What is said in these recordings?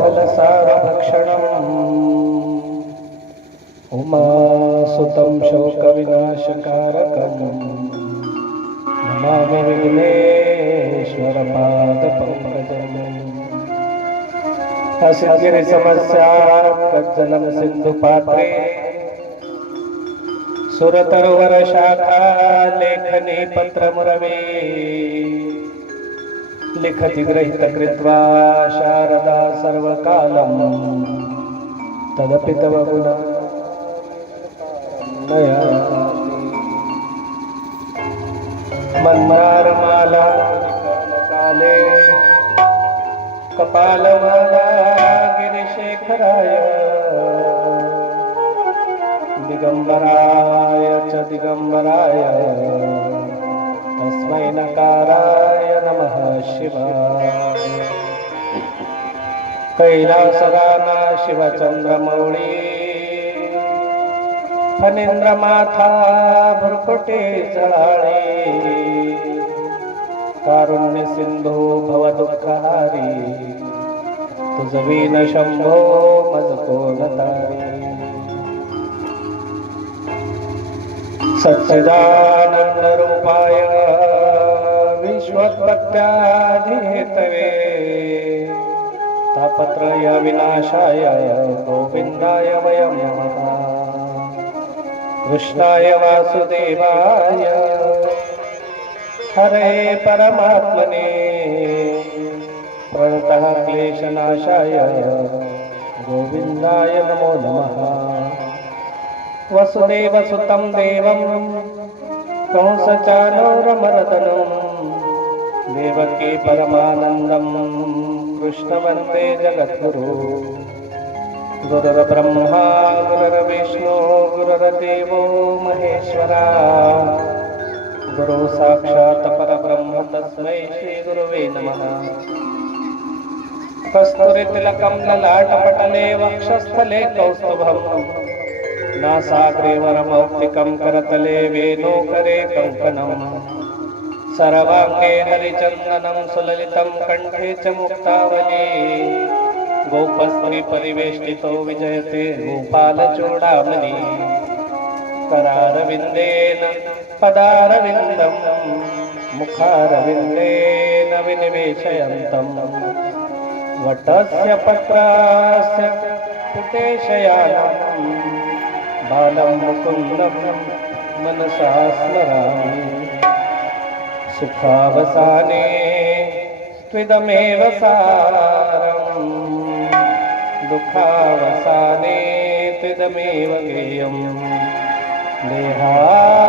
फलसारभक्षणम् उमासुतं शोकविनाशकारकम् नमामि विघ्नेश्वरपादपङ्कजम्। असिद्धिरिसमस्यात्कज्जलं सिन्धुपात्रे सुरतरुवरशाखा लेखनी पत्रमुरवे लिखति ग्रहीतकृत्वा शारदा सर्वकालं तदपि तव गुणं नयामि। मन्दारमाला काले कपालमाला गिरिशेखराय दिगंबराय च दिगंबराय तस्मै नकाराय नमः शिवाय। कैलासगाना शिवचंद्रमौळी फणींद्रमाथा भ्रुकुटे जळाळे कारुण्य सिंधू भवदुःखहारी तुझ वीण शंभो मज कोण तारी। सच्चिदानंद रूपाय विश्वोत्पत्त्याधिहेतवे तापत्रय विनाशाय गोविंदाय वयं नमः। कृष्णाय वासुदेवाय हरे परमात्मने प्रणतः क्लेशनाशाय गोविंदाय नमो नमः। वसुदेवसुतं देवं कंसचानूरमर्दनं देवकी परमानन्दं कृष्णवन्दे जगद्गुरु। गुरुर्ब्रह्मा गुरुर्विष्णु गुरुर्देवो महेश्वरा गुरु साक्षात् परब्रह्म तस्मै श्रीगुरुवे नमः। कस्तूरितिलकं ललाटपटले वक्षस्थले कौस्तुभम् नासाग्रे वरमौक्तिकं करतले वेणुकरे कङ्कणम् सर्वाङ्गे हरिचन्दनं सुललितं कण्ठे च मुक्तावली गोपस्त्री परिवेष्टितो विजयते गोपालचूडामणि। करारविन्देन पदारविन्दं मुखारविन्देन विनिवेशयन्तं वटस्य पत्रास्य पुटेशयानं बालं मुकुन्दं मनसा स्मरामि। सुखावसाने त्विदमेव सारम् दुःखावसाने त्विदमेव गेयम्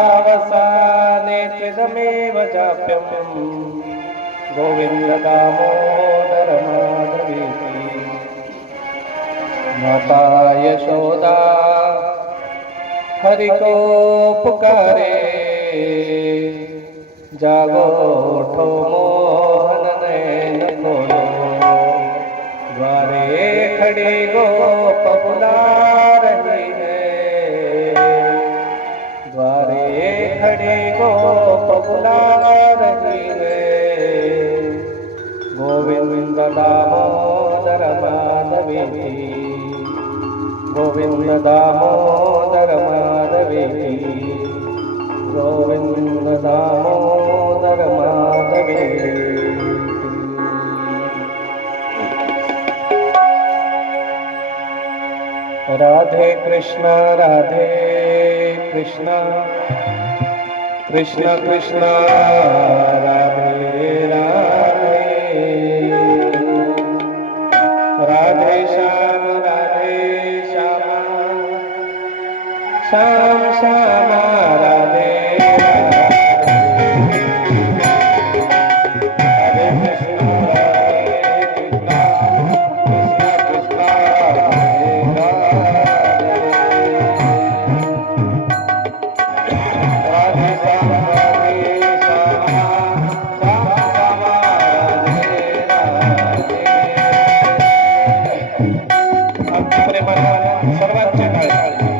देहावसाने त्विदमेव जाप्यम् गोविन्द दामोदर माधवेति। माता यशोदा हरि को पुकारे जागो उठो मोहन नैन खोलो द्वारे खड़ी गोप बुला रही है द्वारे खड़ी गोप बुला रही है। गोविंद दामोदर माधवेति गोविंद दामोदर माधवेति गोविंद दामोदर माधवेति। राधे कृष्ण कृष्ण कृष्ण राधे राधे राधे श्याम श्याम श्याम राधे सर्वांचे काळजी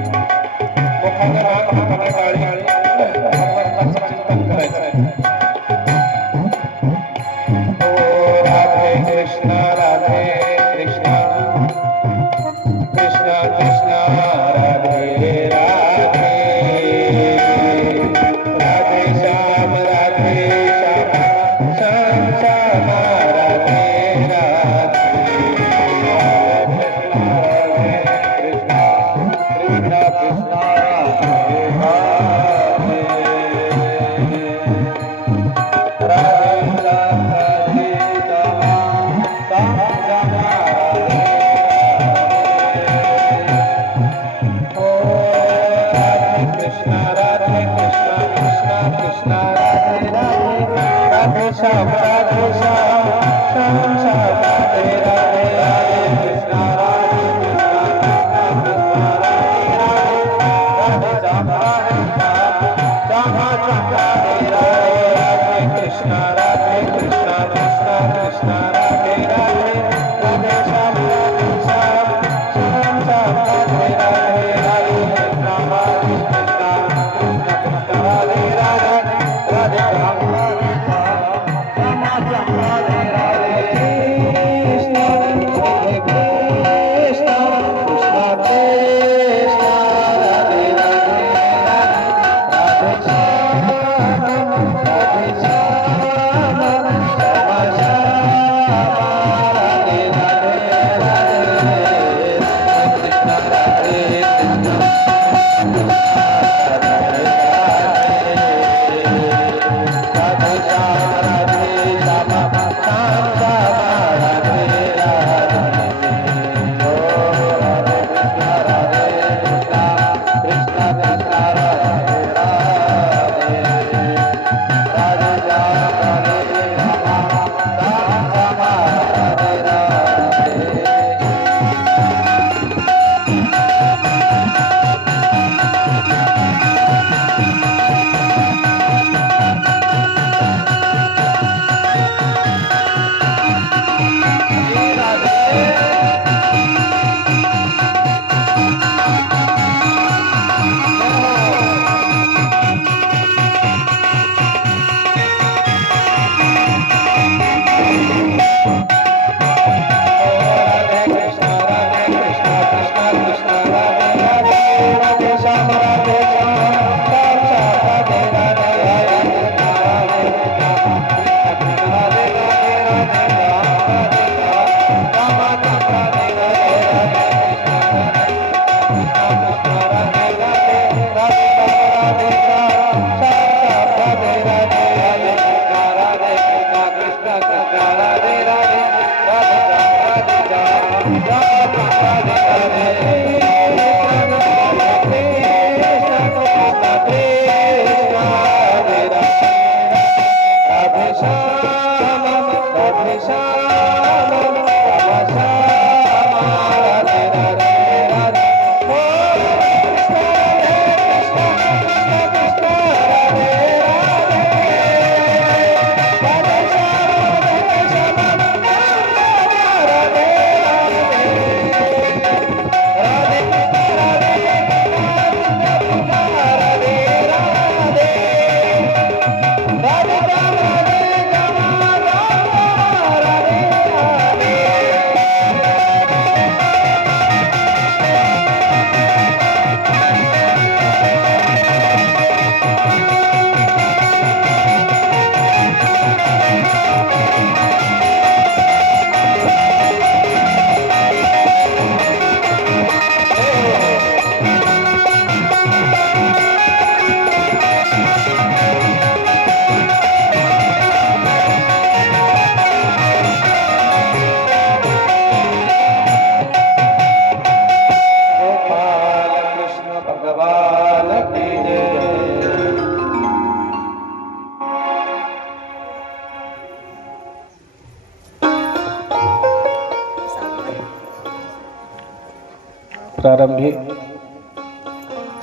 प्रारंभी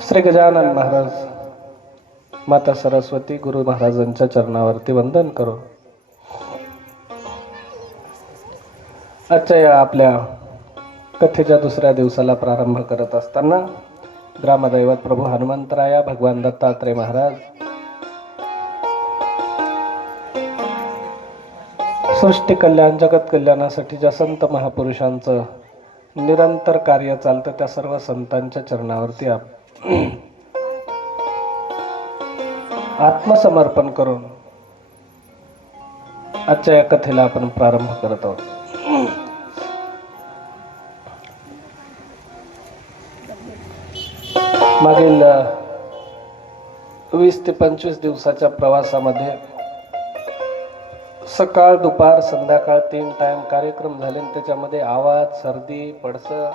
श्री गजानन महाराज, माता सरस्वती, गुरु महाराजांच्या चरणावरती वंदन करो. आजच्या या आपल्या कथेच्या दुसऱ्या दिवसाला प्रारंभ करत असताना ग्रामदैवत प्रभू हनुमंतराया, भगवान दत्तात्रय महाराज, सृष्टी कल्याण, जगत कल्याणासाठी ज्या संत महापुरुषांचं निरंतर कार्य चालतं त्या सर्व संतांच्या चरणावरती आत्मसमर्पण करून आजच्या या कथेला आपण प्रारंभ करत आहोत. मागील 20 ते 25 दिवसाच्या प्रवासामध्ये सकाळ, दुपार, संध्याकाळ 3 टाइम कार्यक्रम झाले आणि त्याच्यामध्ये आवाज, सर्दी, पडसं,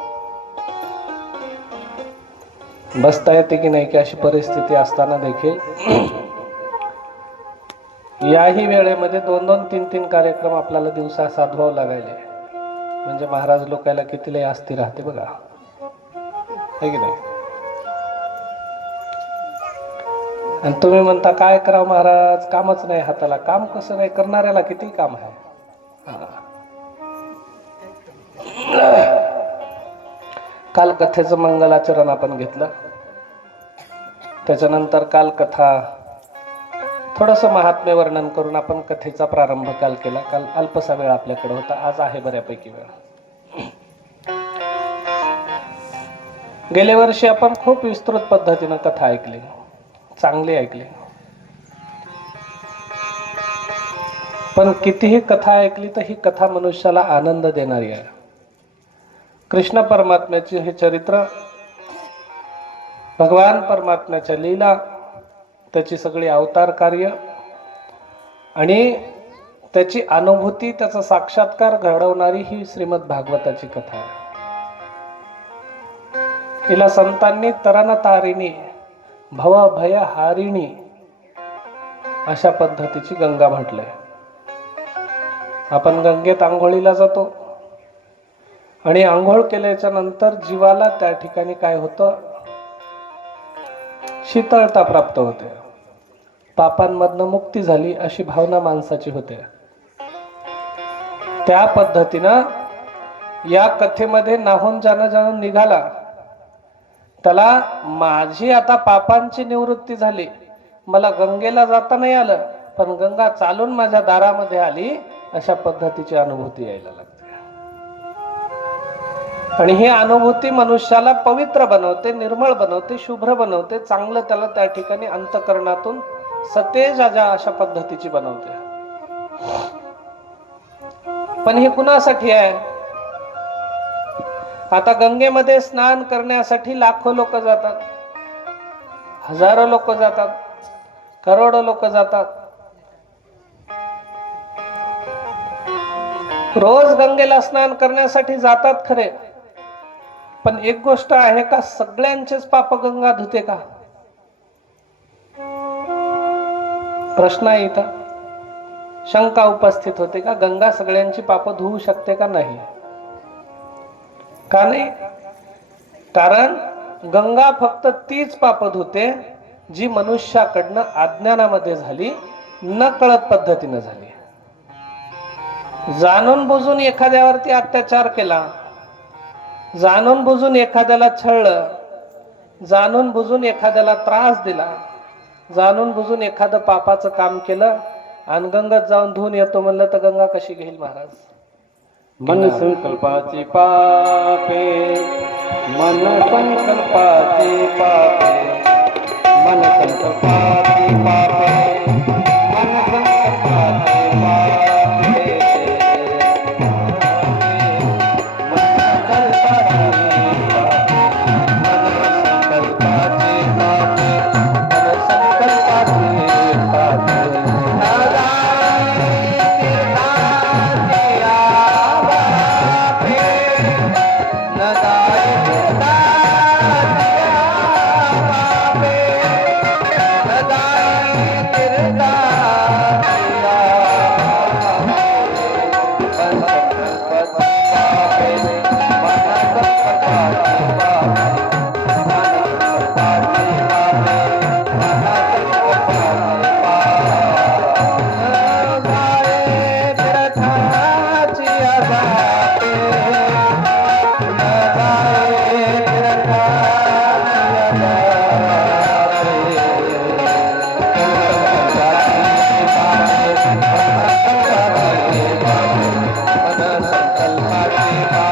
बसता येते की नाही की अशी परिस्थिती असताना देखील याही वेळेमध्ये 2-2, 3-3 कार्यक्रम आपल्याला दिवसा साधवावं लागायले. म्हणजे महाराज लोकायला किती लय आस्ती राहते बघा, है की नाही? आणि तुम्ही म्हणता काय करावं महाराज, कामच नाही हाताला. काम कसं नाही, करणाऱ्याला किती काम आहे. काल कथेचं मंगलाचरण आपण घेतलं. त्याच्यानंतर काल कथा थोडस महात्म्य वर्णन करून आपण कथेचा प्रारंभ काल केला. काल अल्पसा वेळ आपल्याकडे होता, आज आहे बऱ्यापैकी वेळ. गेल्या वर्षी आपण खूप विस्तृत पद्धतीनं कथा ऐकली, चांगली ऐकली. पण कितीही कथा ऐकली तर ही कथा मनुष्याला आनंद देणारी आहे. कृष्ण परमात्म्याचे हे चरित्र, भगवान परमात्म्याच्या लीला, त्याची सगळी अवतार कार्य आणि त्याची अनुभूती, त्याचा साक्षात्कार घडवणारी ही श्रीमद भागवताची कथा आहे. हिला संतांनी तरण तारिणी, भव भय हारिणी अशा पद्धतीची गंगा म्हटलंय. आपण गंगेत आंघोळीला जातो आणि आंघोळ केल्याच्या नंतर जीवाला त्या ठिकाणी काय होतं, शीतळता प्राप्त होते, पापांमधनं मुक्ती झाली अशी भावना माणसाची होते. त्या पद्धतीनं या कथेमध्ये नाहून ज्यानं निघाला त्याला माझी आता पापांची निवृत्ती झाली, मला गंगेला जाता नाही आलं पण गंगा चालून माझ्या दारामध्ये आली, अशा पद्धतीची अनुभूती यायला लागते. आणि ही अनुभूती मनुष्याला पवित्र बनवते, निर्मळ बनवते, शुभ्र बनवते, चांगलं त्याला त्या ठिकाणी अंतःकरणातून सतेज अशा पद्धतीची बनवते. पण हे कुणासाठी आहे? आता गंगेमध्ये स्नान करण्यासाठी लाखो लोक जातात, हजारो लोक जातात, करोडो लोक जातात. रोज गंगेला स्नान करण्यासाठी जातात खरे, पण एक गोष्ट आहे का, सगळ्यांचेच पाप गंगा धुते का? प्रश्न आहे इथं, शंका उपस्थित होते का गंगा सगळ्यांची पाप धुवू शकते का? नाही. का नाही? कारण गंगा फक्त तीच पाप धुते जी मनुष्याकडनं अज्ञानामध्ये झाली, न कळत पद्धतीनं झाली. जाणून बुजून एखाद्यावरती अत्याचार केला, जाणून बुजून एखाद्याला छळलं, जाणून बुजून एखाद्याला त्रास दिला, जाणून बुजून एखादं पापाचं काम केलं आणि गंगेत जाऊन धुवून येतो म्हणलं तर गंगा कशी घेईल महाराज? मन संकल्पाचे पापे, मन संकल्पाचे पापे, मन संकल्पाचे पापे, मन संकल्पाचे पापे, नदाय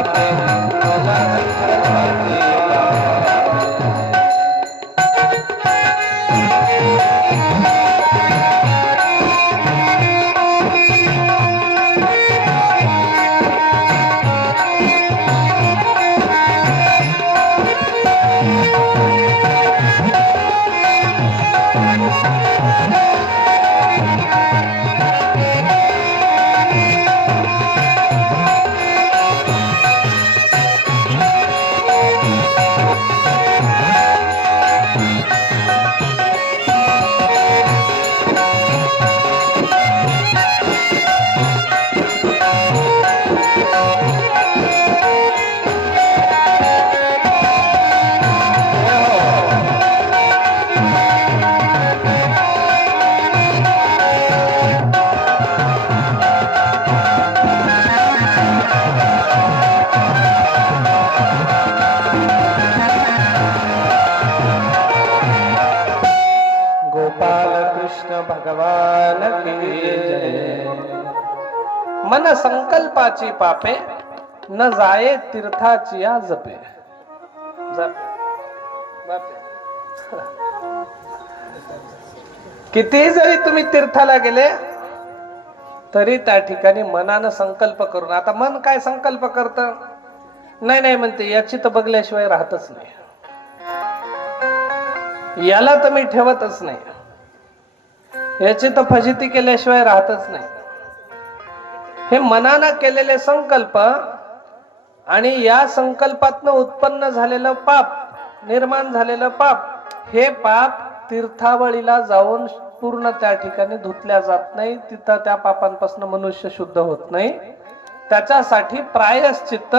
पापे मन संकल्पाची गोपाल कृष्ण भगवान की जय. मन संकल्पाची पापे न जाये तीर्थाची या जपे. किती जरी तुम्ही तीर्थाला गेले तरी त्या ठिकाणी मनानं संकल्प करून, आता मन काय संकल्प करत, नाही नाही म्हणते याची तर बघल्याशिवाय राहतच नाही, याला तर मी ठेवतच नाही, याची तर फजिती केल्याशिवाय राहतच नाही. हे मनानं केलेले संकल्प आणि या संकल्पातनं उत्पन्न झालेलं पाप, निर्माण झालेलं पाप, हे पाप तीर्थावळीला जाऊन पूर्ण त्या ठिकाणी धुतल्या जात नाही. तिथं त्या पापांपासून मनुष्य शुद्ध होत नाही. त्याच्यासाठी प्रायश्चित्त,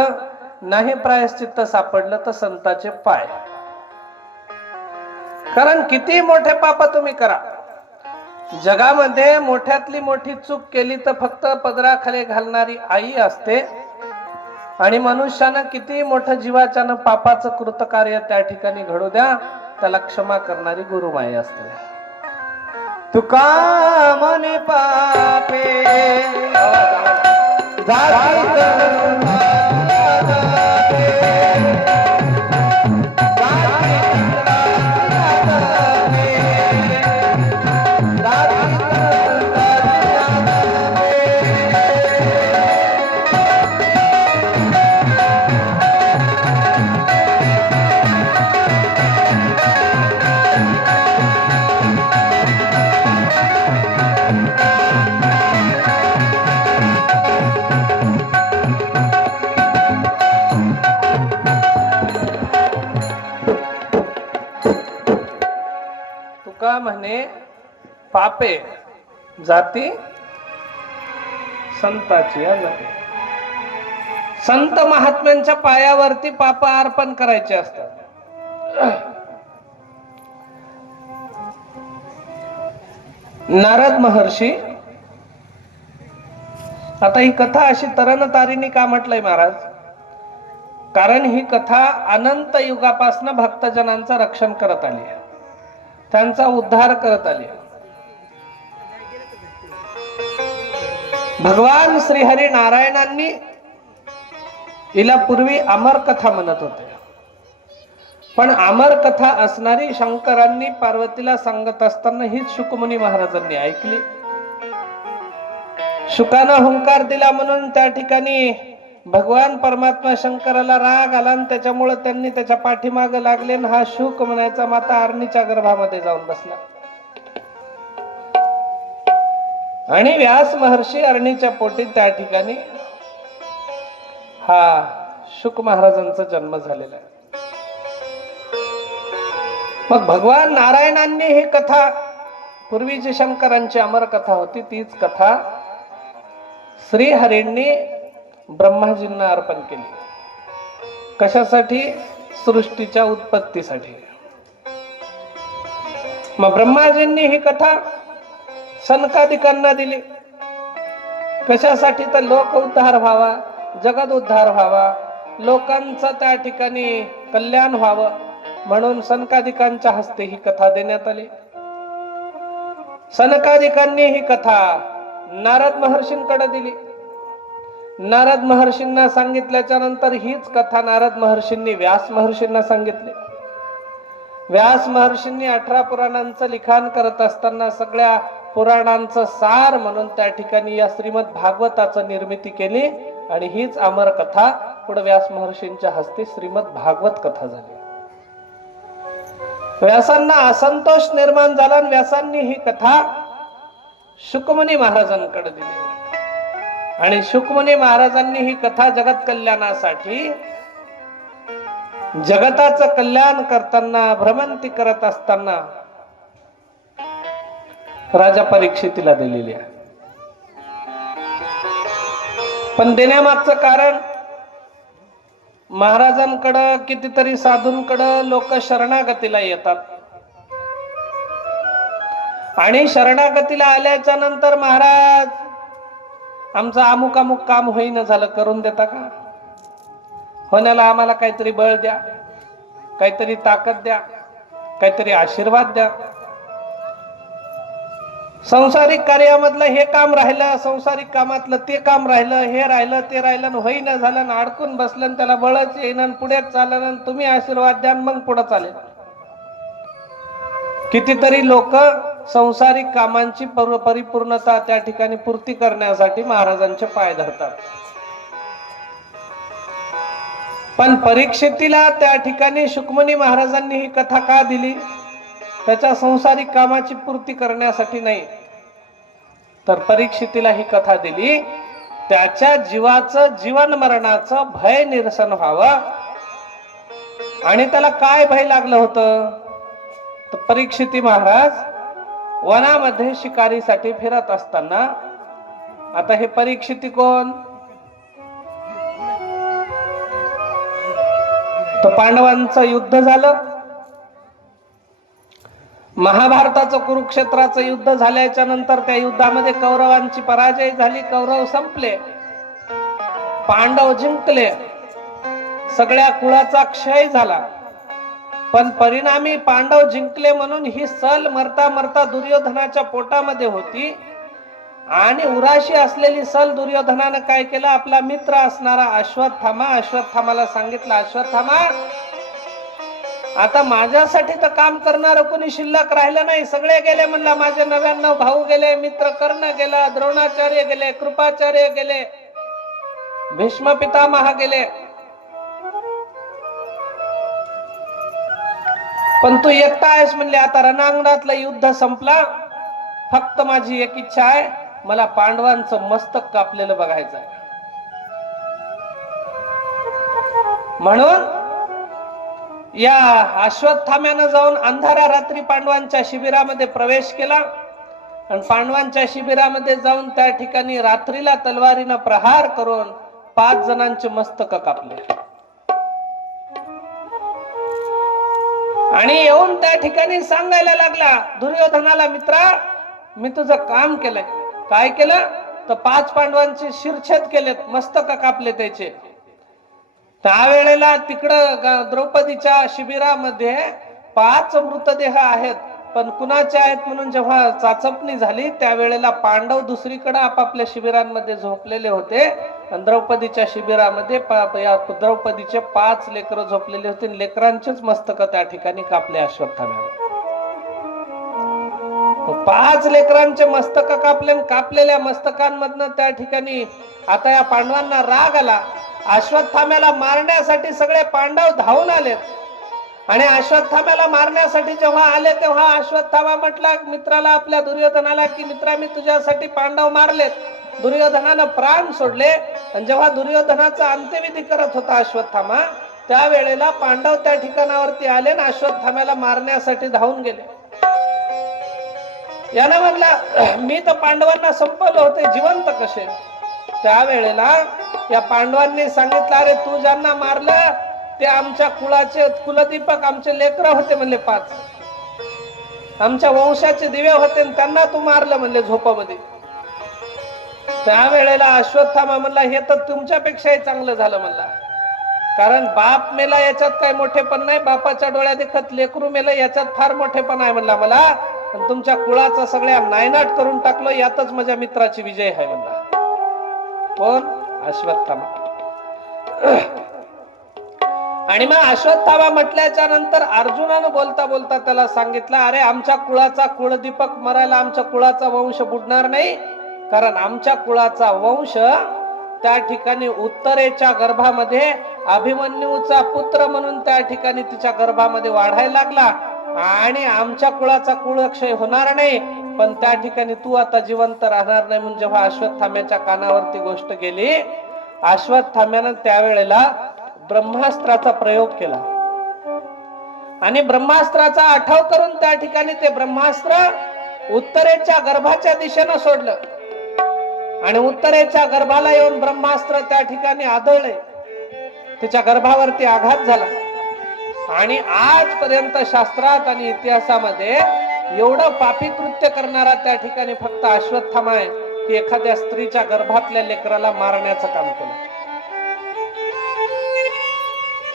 नाही प्रायश्चित्त सापडलं तर संताचे पाय. कारण किती मोठे पाप तुम्ही करा, जगामध्ये मोठ्यातली मोठी चूक केली तर फक्त पदराखाली घालणारी आई असते, आणि मनुष्यानं किती मोठं जीवाच्यानं पापाचं कृतकार्य त्या ठिकाणी घडू द्या, त्याला क्षमा करणारी गुरुमाई असते. तुका मने पापे तुका म्हणे पापे जाती संताची या जाती. संत महात्म्यांच्या पायावरती पाप अर्पण करायचे असतात. नारद महर्षी, आता ही कथा अशी तरण तारिणी का म्हटलंय महाराज, कारण ही कथा अनंत युगापासून भक्तजनांचं रक्षण करत आली, त्यांचा उद्धार करत आली. भगवान श्रीहरी नारायणांनी हिला पूर्वी अमर कथा म्हणत होते, पण अमर कथा असणारी शंकरांनी पार्वतीला सांगत असताना हीच शुकमुनी महाराजांनी ऐकली. शुकानं हुंकार दिला म्हणून त्या ठिकाणी भगवान परमात्मा शंकराला राग आला, आणि त्याच्यामुळे त्यांनी त्याच्या पाठीमाग लागले, आणि हा शुक म्हणायचा माता अरणीच्या गर्भामध्ये जाऊन बसला. आणि व्यास महर्षी अरणीच्या पोटी त्या ठिकाणी हा शुक महाराजांचा जन्म झालेला आहे. मग भगवान नारायणांनी ही कथा, पूर्वीची शंकरांची अमर कथा होती, तीच कथा श्रीहरींनी ब्रह्माजींना अर्पण केली. कशासाठी? सृष्टीच्या उत्पत्तीसाठी. मग ब्रह्माजींनी ही कथा सनकादिकांना दिली. कशासाठी? तर लोक उद्धार व्हावा, जगत उद्धार व्हावा, लोकांचं त्या ठिकाणी कल्याण व्हावं म्हणून सनकादिकांच्या हस्ते ही कथा देण्यात आली. सनकादिकांनी ही कथा नारद महर्षींकडे दिली. नारद महर्षींना सांगितल्याच्या नंतर हीच कथा नारद महर्षींनी व्यास महर्षींना सांगितली. व्यास महर्षींनी 18 पुराणांचं लिखाण करत असताना सगळ्या पुराणांचं सार म्हणून त्या ठिकाणी या श्रीमद भागवताचं निर्मिती केली आणि हीच अमर कथा पुढे व्यास महर्षींच्या हस्ते श्रीमद भागवत कथा झाली. व्यासांना असंतोष निर्माण झाला आणि व्यासांनी ही कथा शुकमुनी महाराजांकडे दिली आणि शुकमुनी महाराजांनी ही कथा जगत कल्याणासाठी जगताचं कल्याण करताना भ्रमंती करत असताना राजा परीक्षितीला दिलेली आहे. पण देण्यामागचं कारण महाराजांकडं कितीतरी साधूंकडं लोक शरणागतीला येतात आणि शरणागतीला आल्याच्या नंतर महाराज आमचं अमुक अमुक काम होईना झालं, करून देता का? होण्याला आम्हाला काहीतरी बळ द्या, काहीतरी ताकद द्या, काहीतरी आशीर्वाद द्या. संसारिक कार्यामधलं हे काम राहिलं, संसारिक कामातलं ते काम राहिलं, हे राहिलं ते राहिलं, होईना झालं, अडकून बसलं, त्याला बळच येईन, पुढेच चाललं, तुम्ही आशीर्वाद द्या मग पुढे चालेल. कितीतरी लोक संसारिक कामांची परिपूर्णता त्या ठिकाणी पूर्ती करण्यासाठी महाराजांचे पाय धरतात. पण परीक्षितीला त्या ठिकाणी शुकमुनी महाराजांनी ही कथा का दिली? त्याच्या संसारिक कामाची पूर्ती करण्यासाठी नाही, तर परीक्षितीला ही कथा दिली त्याच्या जीवाचं जीवन मरणाचं भय निरसन व्हावं. आणि त्याला काय भय लागलं होतं? तर परीक्षिती महाराज वनामध्ये शिकारीसाठी फिरत असताना, आता हे परीक्षिती कोण? तर पांडवांचं युद्ध झालं, महाभारताचं कुरुक्षेत्राचं युद्ध झाल्याच्या नंतर त्या युद्धामध्ये कौरवांची पराजय झाली, कौरव संपले, पांडव जिंकले, सगळ्या कुळाचा क्षय झाला. पण परिणामी पांडव जिंकले म्हणून ही सल मरता मरता दुर्योधनाच्या पोटामध्ये होती आणि उराशी असलेली सल दुर्योधनानं काय केलं? आपला मित्र असणारा अश्वत्थामाला सांगितलं, अश्वत्थामा आता माझ्यासाठी तर काम करणार कोणी शिल्लक राहिलं नाही, सगळे गेले म्हणला, माझे 99 भाऊ गेले, मित्र कर्ण गेला, द्रोणाचार्य गेले, कृपाचार्य गेले, भीष्म पितामह गेले, पण तू एकटा आहेस म्हणले. आता रणांगणातलं युद्ध संपला, फक्त माझी एक इच्छा आहे, मला पांडवांचं मस्तक कापलेलं बघायचं आहे. म्हणून या अश्वत्थाम्यानं जाऊन अंधारा रात्री पांडवांच्या शिबिरामध्ये प्रवेश केला आणि पांडवांच्या शिबिरामध्ये जाऊन त्या ठिकाणी रात्रीला तलवारीनं प्रहार करून 5 जणांचे मस्तक कापले आणि येऊन त्या ठिकाणी सांगायला लागला दुर्योधनाला, मित्रा मी तुझं काम केलंय. काय केलं? तर 5 पांडवांचे शिरछेद केलेत, मस्तक कापले त्याचे. त्यावेळेला तिकडं द्रौपदीच्या शिबिरामध्ये 5 मृतदेह आहेत, पण कुणाचे आहेत म्हणून जेव्हा चाचपणी झाली त्यावेळेला पांडव दुसरीकडे आपापल्या शिबिरांमध्ये झोपलेले होते आणि द्रौपदीच्या शिबिरामध्ये द्रौपदीचे 5 लेकरं झोपलेले होते. लेकरांचेच मस्तक त्या ठिकाणी कापले अश्वत्थाम्याने. 5 लेकरांचे मस्तक कापले. कापलेल्या मस्तकांमधनं त्या ठिकाणी आता या पांडवांना राग आला. अश्वत्थाम्याला मारण्यासाठी सगळे पांडव धावून आले आणि अश्वत्थाम्याला मारण्यासाठी जेव्हा आले तेव्हा अश्वत्थामा म्हटला मित्राला, आपल्या दुर्योधनाला, की मित्रा मी तुझ्यासाठी पांडव मारलेत. दुर्योधनानं प्राण सोडले आणि जेव्हा दुर्योधनाचा अंत्यविधी करत होता अश्वत्थामा, त्यावेळेला पांडव त्या ठिकाणावरती आले आणि अश्वत्थाम्याला मारण्यासाठी धावून गेले. यानं म्हणला, मी तर पांडवांना संपवलं होते, जिवंत कसे? त्यावेळेला या पांडवांनी सांगितलं, अरे तू ज्यांना मारलं ते आमच्या कुळाचे कुलदीपक आमचे लेकर होते म्हणले, 5 आमच्या वंशाचे दिवे होते, त्यांना तू मारलं म्हणले झोपामध्ये. त्यावेळेला अश्वत्थामा म्हणला, हे तर तुमच्यापेक्षाही चांगलं झालं म्हणला, कारण बाप मेला याच्यात काय मोठेपण नाही, बापाच्या डोळ्यात देखत लेकरू मेलं याच्यात फार मोठेपण आहे म्हणला मला, आणि तुमच्या कुळाचा सगळ्या नायनाट करून टाकलो, यातच माझ्या मित्राची विजय आहे म्हणला. कोण? अश्वत्थामा. आणि मग अश्वत्थामा म्हटल्याच्या नंतर अर्जुनानं बोलता बोलता त्याला सांगितलं, अरे आमच्या कुळाचा कुळदीपक मरायला आमच्या कुळाचा वंश बुडणार नाही, कारण आमच्या कुळाचा वंश त्या ठिकाणी उत्तरेच्या गर्भामध्ये अभिमन्यूचा पुत्र म्हणून त्या ठिकाणी तिच्या गर्भामध्ये वाढायला लागला, आणि आमच्या कुळाचा कुळक्षय होणार नाही, पण त्या ठिकाणी तू आता जिवंत राहणार नाही. म्हणून जेव्हा अश्वत्थाम्याच्या कानावरती गोष्ट गेली, अश्वत्थाम्यानं त्यावेळेला ब्रह्मास्त्राचा प्रयोग केला, आणि ब्रह्मास्त्राचा आठव करून त्या ठिकाणी ते ब्रह्मास्त्र उत्तरेच्या गर्भाच्या दिशेनं सोडलं, आणि उत्तरेच्या गर्भाला येऊन ब्रह्मास्त्र त्या ठिकाणी आदळले, तिच्या गर्भावरती आघात झाला. आणि आजपर्यंत शास्त्रात आणि इतिहासामध्ये एवढं पापी कृत्य करणारा त्या ठिकाणी फक्त अश्वत्थामा आहे, की एखाद्या स्त्रीच्या गर्भातल्या लेकराला मारण्याचं काम केलं.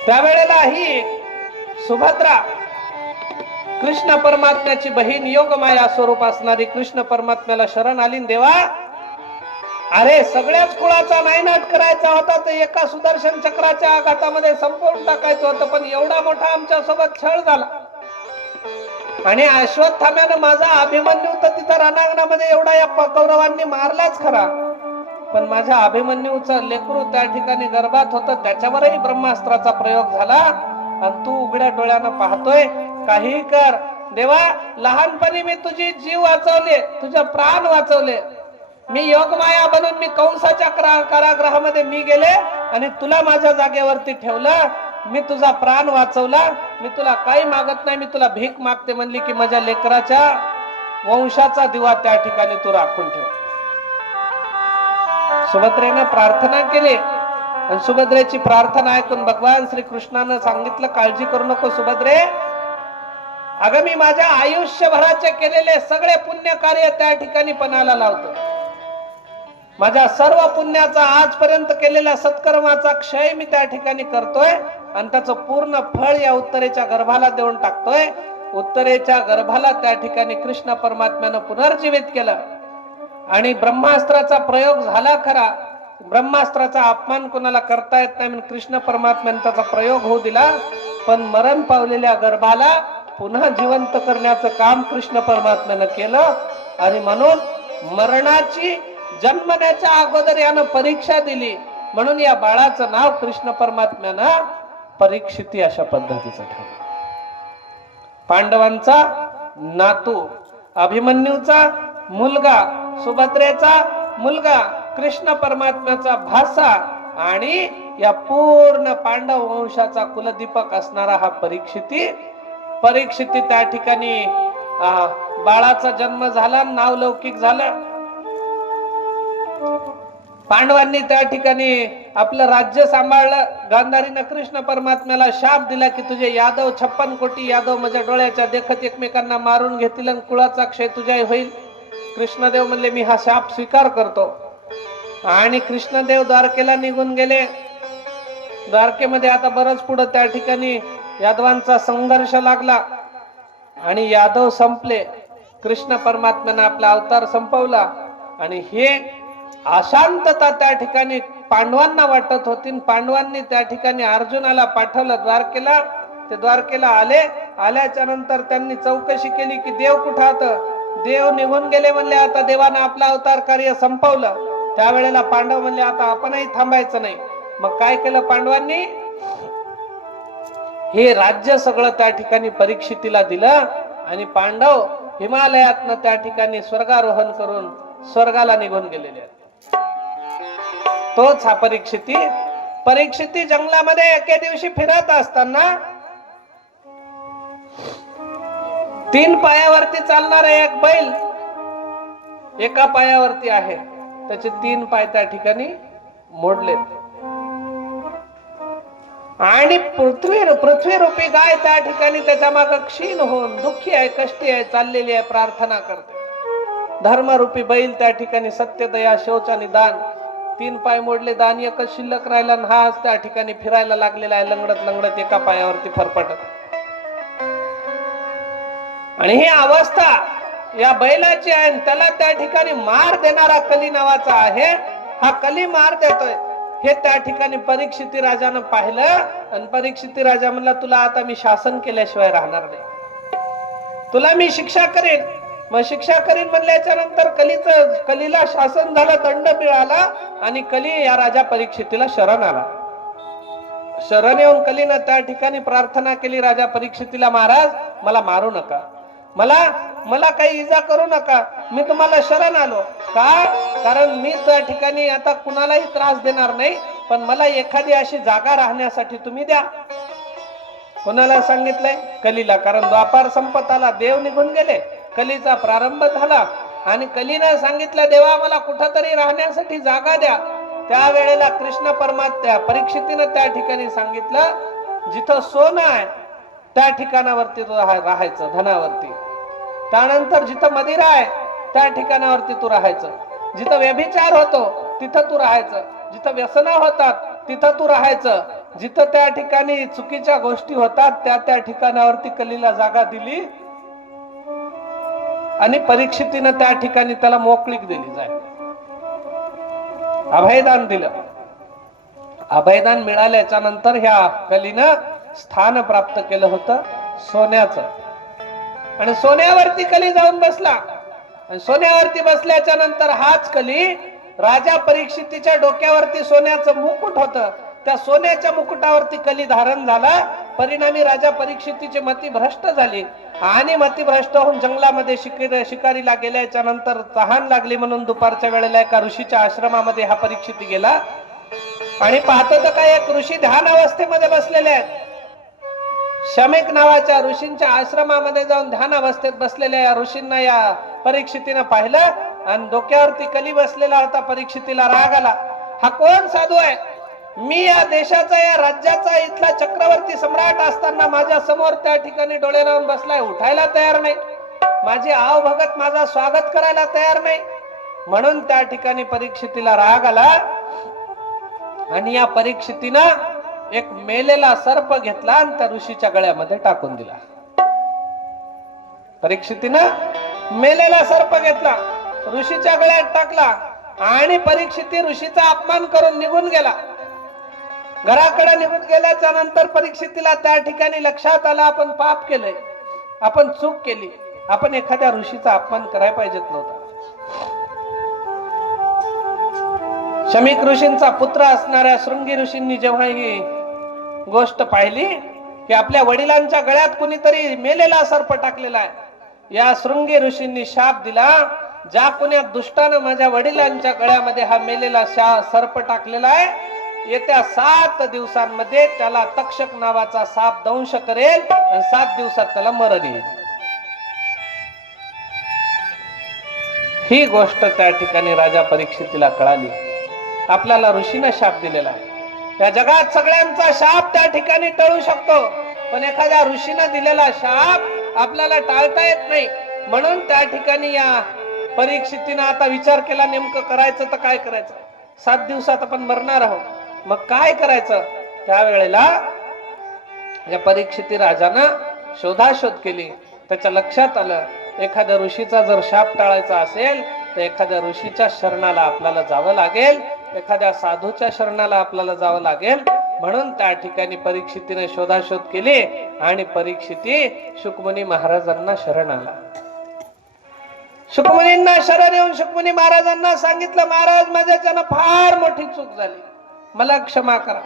त्यावेळेला ही सुभद्रा, कृष्ण परमात्म्याची बहीण, योगमाया स्वरूप असणारी कृष्ण परमात्म्याला शरण आली, देवा अरे सगळ्याच कुळाचा नायनाट करायचा होता, तर एका सुदर्शन चक्राच्या आघातामध्ये संपवून टाकायचं होतं, पण एवढा मोठा आमच्या सोबत छळ झाला, आणि अश्वत्थाम्यानं माझा अभिमन्यू तर तिथं रणांगणामध्ये एवढा या कौरवांनी मारलाच खरा, पण माझ्या अभिमन्यूचं लेकरू त्या ठिकाणी गर्भात होतं, त्याच्यावरही ब्रह्मास्त्राचा प्रयोग झाला, आणि तू उघड्या डोळ्यानं पाहतोय. काही कर देवा, लहानपणी मी तुझी जीव वाचवले, तुझे प्राण वाचवले, मी योगमाया बनून मी कंसाच्या कारागृहामध्ये मी गेले, आणि तुला माझ्या जागेवरती ठेवलं, मी तुझा प्राण वाचवला, मी तुला काही मागत नाही, मी तुला भीक मागते म्हणली की माझ्या लेकराच्या वंशाचा दिवा त्या ठिकाणी तू राखून ठेव. सुभद्रेनं प्रार्थना केली, आणि सुभद्रेची प्रार्थना ऐकून भगवान श्री कृष्णानं सांगितलं, काळजी करू नको सुभद्रे, अगं मी माझ्या आयुष्यभराचे केलेले सगळे पुण्य कार्य त्या ठिकाणी पणाला लावतो, माझ्या सर्व पुण्याचा आजपर्यंत केलेल्या सत्कर्माचा क्षय मी त्या ठिकाणी करतोय, आणि त्याचं पूर्ण फळ या उत्तरेच्या गर्भाला देऊन टाकतोय. उत्तरेच्या गर्भाला त्या ठिकाणी कृष्ण परमात्म्यानं पुनर्जीवित केलं, आणि ब्रह्मास्त्राचा प्रयोग झाला खरा, ब्रह्मास्त्राचा अपमान कोणाला करता येत नाही म्हणून कृष्ण परमात्म्याने त्याचा प्रयोग होऊ दिला, पण मरण पावलेल्या गर्भाला पुन्हा जिवंत करण्याचं काम कृष्ण परमात्म्यानं केलं. आणि म्हणून मरणाची जन्मण्याच्या अगोदर यानं परीक्षा दिली, म्हणून या बाळाचं नाव कृष्ण परमात्म्यानं परीक्षिती अशा पद्धतीचं ठेवलं. पांडवांचा नातू, अभिमन्यूचा मुलगा, सुभद्रेचा मुलगा, कृष्ण परमात्म्याचा भासा, आणि या पूर्ण पांडव वंशाचा कुलदीपक असणारा हा परीक्षिती त्या ठिकाणी बाळाचा जन्म झाला, नाव लौकिक झालं. पांडवांनी त्या ठिकाणी आपलं राज्य सांभाळलं. गांधारीनं कृष्ण परमात्म्याला शाप दिला की तुझे यादव 56 कोटी यादव माझ्या डोळ्याच्या देखत एकमेकांना मारून घेतील आणि कुळाचा क्षय तुझ्या होईल. कृष्णदेव म्हणले मी हा शाप स्वीकार करतो. आणि कृष्णदेव द्वारकेला निघून गेले. द्वारकेमध्ये आता बरंच पुढे त्या ठिकाणी यादवांचा संघर्ष लागला आणि यादव संपले. कृष्ण परमात्म्याने आपला अवतार संपवला आणि हे अशांतता त्या ठिकाणी पांडवांना वाटत होती. पांडवांनी त्या ठिकाणी अर्जुनाला पाठवलं द्वारकेला. ते द्वारकेला आले. आल्याच्या नंतर त्यांनी चौकशी केली की देव कुठं होतं. देव निघून गेले म्हणले. आता देवानं आपलं अवतार कार्य संपवलं. त्यावेळेला पांडव म्हणले आता आपणही थांबायचं नाही. मग काय केलं पांडवांनी, हे राज्य सगळं त्या ठिकाणी परीक्षितीला दिलं आणि पांडव हिमालयातनं त्या ठिकाणी स्वर्गारोहण करून स्वर्गाला निघून गेलेले आहेत. तोच हा परीक्षिती जंगलामध्ये एके दिवशी फिरत असताना 3 पायावरती चालणारा एक बैल एका पायावरती आहे. त्याचे 3 पाय त्या ठिकाणी मोडलेत आणि पृथ्वी रूपी गाय त्या ठिकाणी त्याच्या मागे क्षीण होऊन दुःखी आहे, कष्टी आहे, चाललेली आहे, प्रार्थना करते. धर्मरूपी बैल त्या ठिकाणी सत्य, दया, शौच आणि दान, 3 पाय मोडले, दान एकच शिल्लक राहिला. हा त्या ठिकाणी फिरायला लागलेला आहे, लंगडत एका पायावरती फरफटत. आणि ही अवस्था या बैलाची आहे. त्याला त्या ठिकाणी मार देणारा कली नावाचा आहे. हा कली मार देतोय. हे त्या ठिकाणी परीक्षिती राजानं पाहिलं आणि परीक्षिती राजा म्हणला, तुला आता मी शासन केल्याशिवाय राहणार नाही, तुला मी शिक्षा करेन. मग शिक्षा करीन म्हणल्याच्या नंतर कलीला शासन झालं, दंड मिळाला आणि कली या राजा परीक्षितीला शरण आला. शरण येऊन कलीनं त्या ठिकाणी प्रार्थना केली राजा परीक्षितीला, महाराज मला मारू नका, मला काही इजा करू नका, मी तुम्हाला शरण आलो. का? कारण मी त्या ठिकाणी आता कुणालाही त्रास देणार नाही, पण मला एखादी अशी जागा राहण्यासाठी तुम्ही द्या. कोणाला सांगितलंय? कलीला. कारण द्वापार संपत आला, देव निघून गेले, कलीचा प्रारंभ झाला आणि कलीने सांगितलं, देवा मला कुठंतरी राहण्यासाठी जागा द्या. त्यावेळेला कृष्ण परमात्मा परीक्षितीनं त्या ठिकाणी सांगितलं, जिथं सोनं आहे त्या ठिकाणावरती तू राहायचं, धनावरती. त्यानंतर जिथं मदिरा आहे त्या ठिकाणावरती तू राहायचं, जिथं व्यभिचार होतो तिथं तू राहायचं, जिथं व्यसना होतात तिथं तू राहायचं, जिथं त्या ठिकाणी चुकीच्या गोष्टी होतात त्या ठिकाणावरती कलीला जागा दिली आणि परीक्षितीनं त्या ठिकाणी त्याला मोकळीक दिली जाय, अभयदान दिलं. अभयदान मिळाल्याच्या नंतर ह्या कलीनं स्थान प्राप्त केलं होतं सोन्याचं, आणि सोन्यावरती कली जाऊन बसला. आणि सोन्यावरती बसल्याच्या नंतर हाच कली राजा परीक्षितीच्या डोक्यावरती सोन्याचं मुकुट होतं, त्या सोन्याच्या मुकुटावरती कली धारण झाला. परिणामी राजा परीक्षितीची मती भ्रष्ट झाली आणि मती भ्रष्ट होऊन जंगलामध्ये शिकारीला गेल्याच्या नंतर तहान लागली म्हणून दुपारच्या वेळेला एका ऋषीच्या आश्रमामध्ये हा परीक्षिती गेला आणि पाहतो तर काय एक ऋषी ध्यान अवस्थेमध्ये बसलेले आहेत. शमीक नावाच्या ऋषींच्या आश्रमामध्ये जाऊन ध्यान अवस्थेत बसलेल्या या ऋषींना या परीक्षितीनं पाहिलं आणि डोक्यावरती कली बसलेला होता. परीक्षितीला राग आला, हा कोण साधू आहे? मी या देशाचा, या राज्याचा इथला चक्रवर्ती सम्राट असताना माझ्या समोर त्या ठिकाणी डोळे लावून बसलाय, उठायला तयार नाही, माझी आव भगत माझा स्वागत करायला तयार नाही. म्हणून त्या ठिकाणी परीक्षितीला राग आला आणि या परीक्षितीनं एक मेलेला सर्प घेतला आणि त्या ऋषीच्या गळ्यामध्ये टाकून दिला. परीक्षितीनं मेलेला सर्प घेतला, ऋषीच्या गळ्यात टाकला आणि परीक्षिती ऋषीचा अपमान करून निघून गेला. घराकडे निघून गेल्याच्या नंतर परीक्षितीला त्या ठिकाणी लक्षात आलं, आपण पाप केलंय, आपण चूक केली, आपण एखाद्या ऋषीचा अपमान करायला पाहिजेत नव्हता. शमीक ऋषींचा पुत्र असणाऱ्या शृंगी ऋषींनी जेव्हा ही गोष्ट पाहिली की आपल्या वडिलांच्या गळ्यात कुणीतरी मेलेला सर्प टाकलेला आहे, या शृंगी ऋषींनी शाप दिला, ज्या कुण्या दुष्टानं माझ्या वडिलांच्या गळ्यामध्ये हा मेलेला सर्प टाकलेला आहे, येत्या 7 दिवसांमध्ये त्याला तक्षक नावाचा साप दंश करेल आणि 7 दिवसात त्याला मरण येईल. ही गोष्ट त्या ठिकाणी राजा परीक्षितीला कळाली. आपल्याला ऋषीने शाप दिलेला आहे, या जगात सगळ्यांचा शाप त्या ठिकाणी टळू शकतो, पण एखाद्या ऋषीने दिलेला शाप आपल्याला टाळता येत नाही. म्हणून त्या ठिकाणी या परीक्षितीनं आता विचार केला, नेमकं करायचं तर काय करायचं, 7 दिवसात आपण मरणार आहोत, मग काय करायचं. त्यावेळेला या परीक्षिती राजानं शोधाशोध केली. त्याच्या लक्षात आलं, एखाद्या ऋषीचा जर शाप टाळायचा असेल तर एखाद्या ऋषीच्या शरणाला आपल्याला जावं लागेल, एखाद्या साधूच्या शरणाला आपल्याला जावं लागेल. म्हणून त्या ठिकाणी परीक्षितीने शोधाशोध केली आणि परीक्षिती शुकमुनी महाराजांना शरण आला. शुकमुनींना शरण येऊन शुकमुनी महाराजांना सांगितलं, महाराज माझ्याच्यानं फार मोठी चूक झाली, मला क्षमा करा,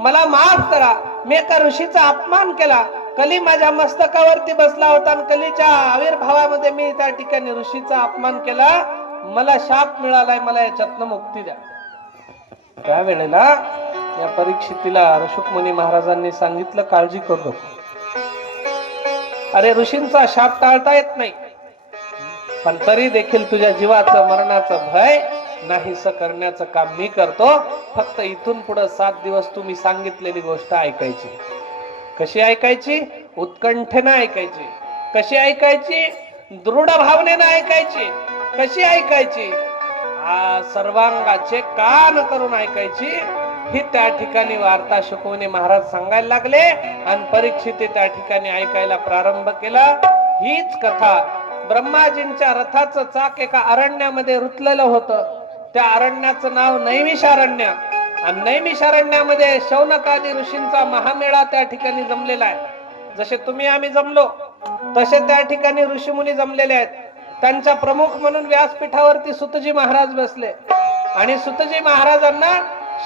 मला माफ करा, मी एका ऋषीचा अपमान केला, कली माझ्या मस्तकावरती बसला होता आणि कलीच्या आविर्भावामध्ये मी त्या ठिकाणी ऋषीचा अपमान केला, मला शाप मिळालाय, मला याच्यातनं मुक्ती द्या. त्यावेळेला या परीक्षितीला शुकमुनी महाराजांनी सांगितलं, काळजी करू नको, अरे ऋषींचा शाप टाळता येत नाही, पण तरी देखील तुझ्या जीवाचं मरणाचं भय नाहीस करण्याचं काम मी करतो. फक्त इथून पुढे 7 दिवस तुम्ही सांगितलेली गोष्ट ऐकायची. कशी ऐकायची? उत्कंठेनं ऐकायची. कशी ऐकायची? दृढ भावनेनं ऐकायची. कशी ऐकायची? सर्वांगाचे कान करून ऐकायची. ही त्या ठिकाणी वार्ता शुकमुनी महाराज सांगायला लागले आणि परीक्षिती त्या ठिकाणी ऐकायला प्रारंभ केला. हीच कथा ब्रह्माजींच्या रथाचं चाक एका अरण्यामध्ये रुतलेलं होतं. त्या अरण्याचं नाव नैमिषारण्य आणि नैमिषारण्यामध्ये शौनकादी ऋषींचा महामेळा त्या ठिकाणी जमलेला आहे. जसे तुम्ही आम्ही जमलो तसे त्या ठिकाणी ऋषीमुनी जमलेले आहेत. त्यांच्या प्रमुख म्हणून व्यासपीठावरती सुतजी महाराज बसले आणि सुतजी महाराजांना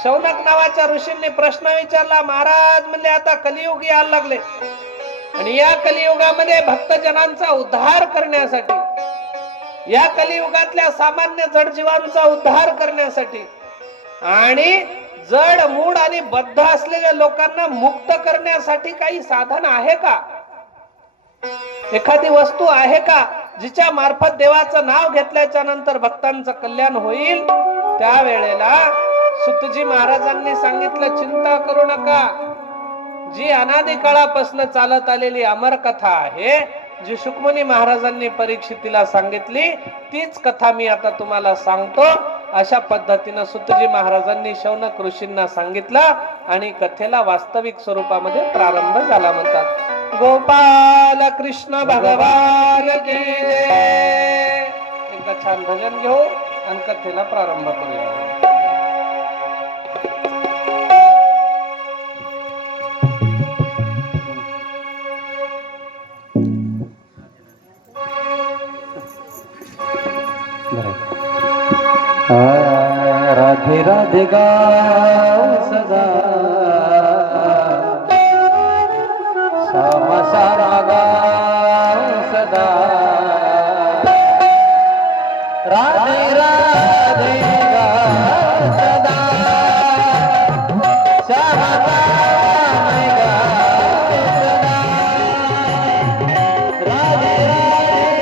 शौनक नावाच्या ऋषींनी प्रश्न विचारला. महाराज म्हणले आता कलियुग यायला लागले आणि या कलियुगामध्ये भक्तजनांचा उद्धार करण्यासाठी, या कलियुगातल्या सामान्य जडजीवांचा उद्धार करण्यासाठी आणि जड मूड आणि बद्ध असलेल्या लोकांना मुक्त करण्यासाठी काही साधन आहे का? एखादी वस्तू आहे का जिच्या मार्फत देवाचं नाव घेतल्याच्या नंतर भक्तांचं कल्याण होईल? त्यावेळेला सुतजी महाराजांनी सांगितलं, चिंता करू नका. जी अनादी काळापासून चालत आलेली अमर कथा आहे, जी शुकमुनी महाराजांनी परीक्षितीला सांगितली, तीच कथा मी आता तुम्हाला सांगतो. अशा पद्धतीनं सुतजी महाराजांनी शौनक ऋषींना सांगितलं आणि कथेला वास्तविक स्वरूपामध्ये प्रारंभ झाला. म्हणतात गोपाल कृष्ण भगवान की जय. एकदा छान भजन घेऊ आणि कथेला प्रारंभ करूया. राधे राधे गाव सदा, श्यामा श्यामा गाव सदा. राधे राधे गाव सदा, श्यामा श्यामा गाव सदा. राधे राधे गाव सदा.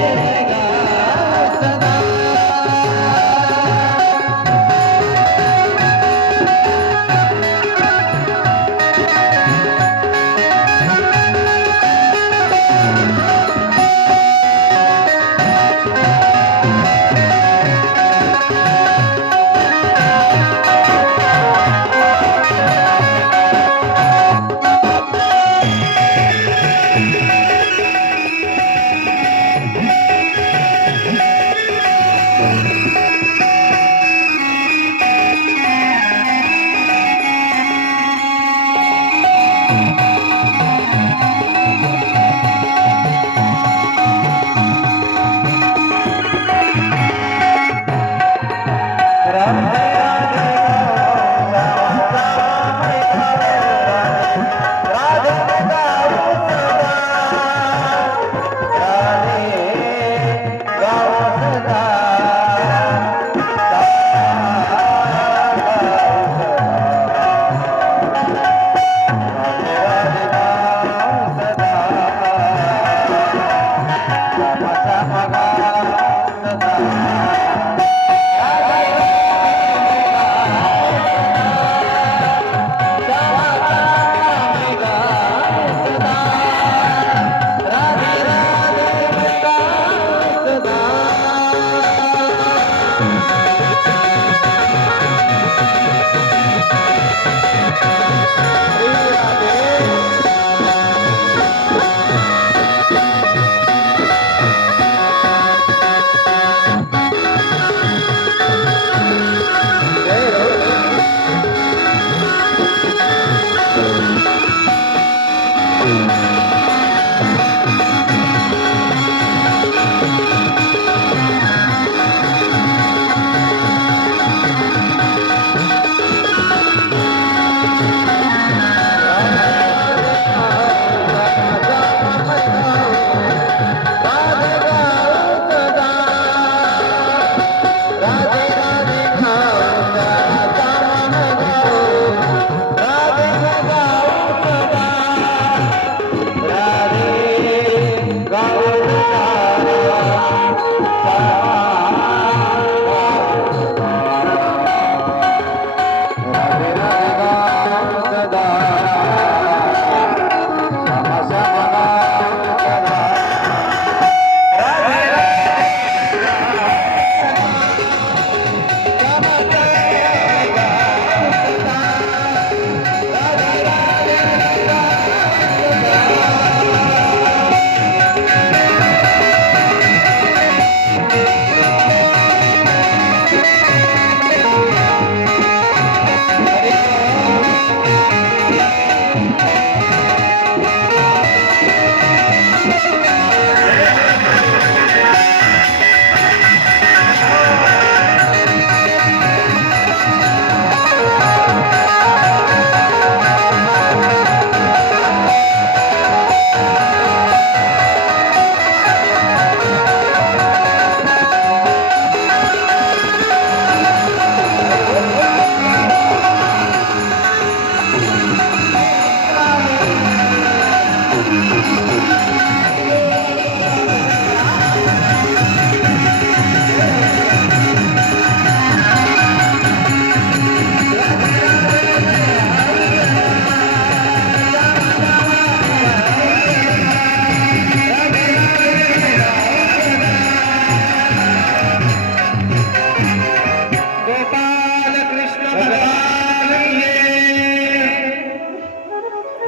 गोपाल कृष्ण भगवान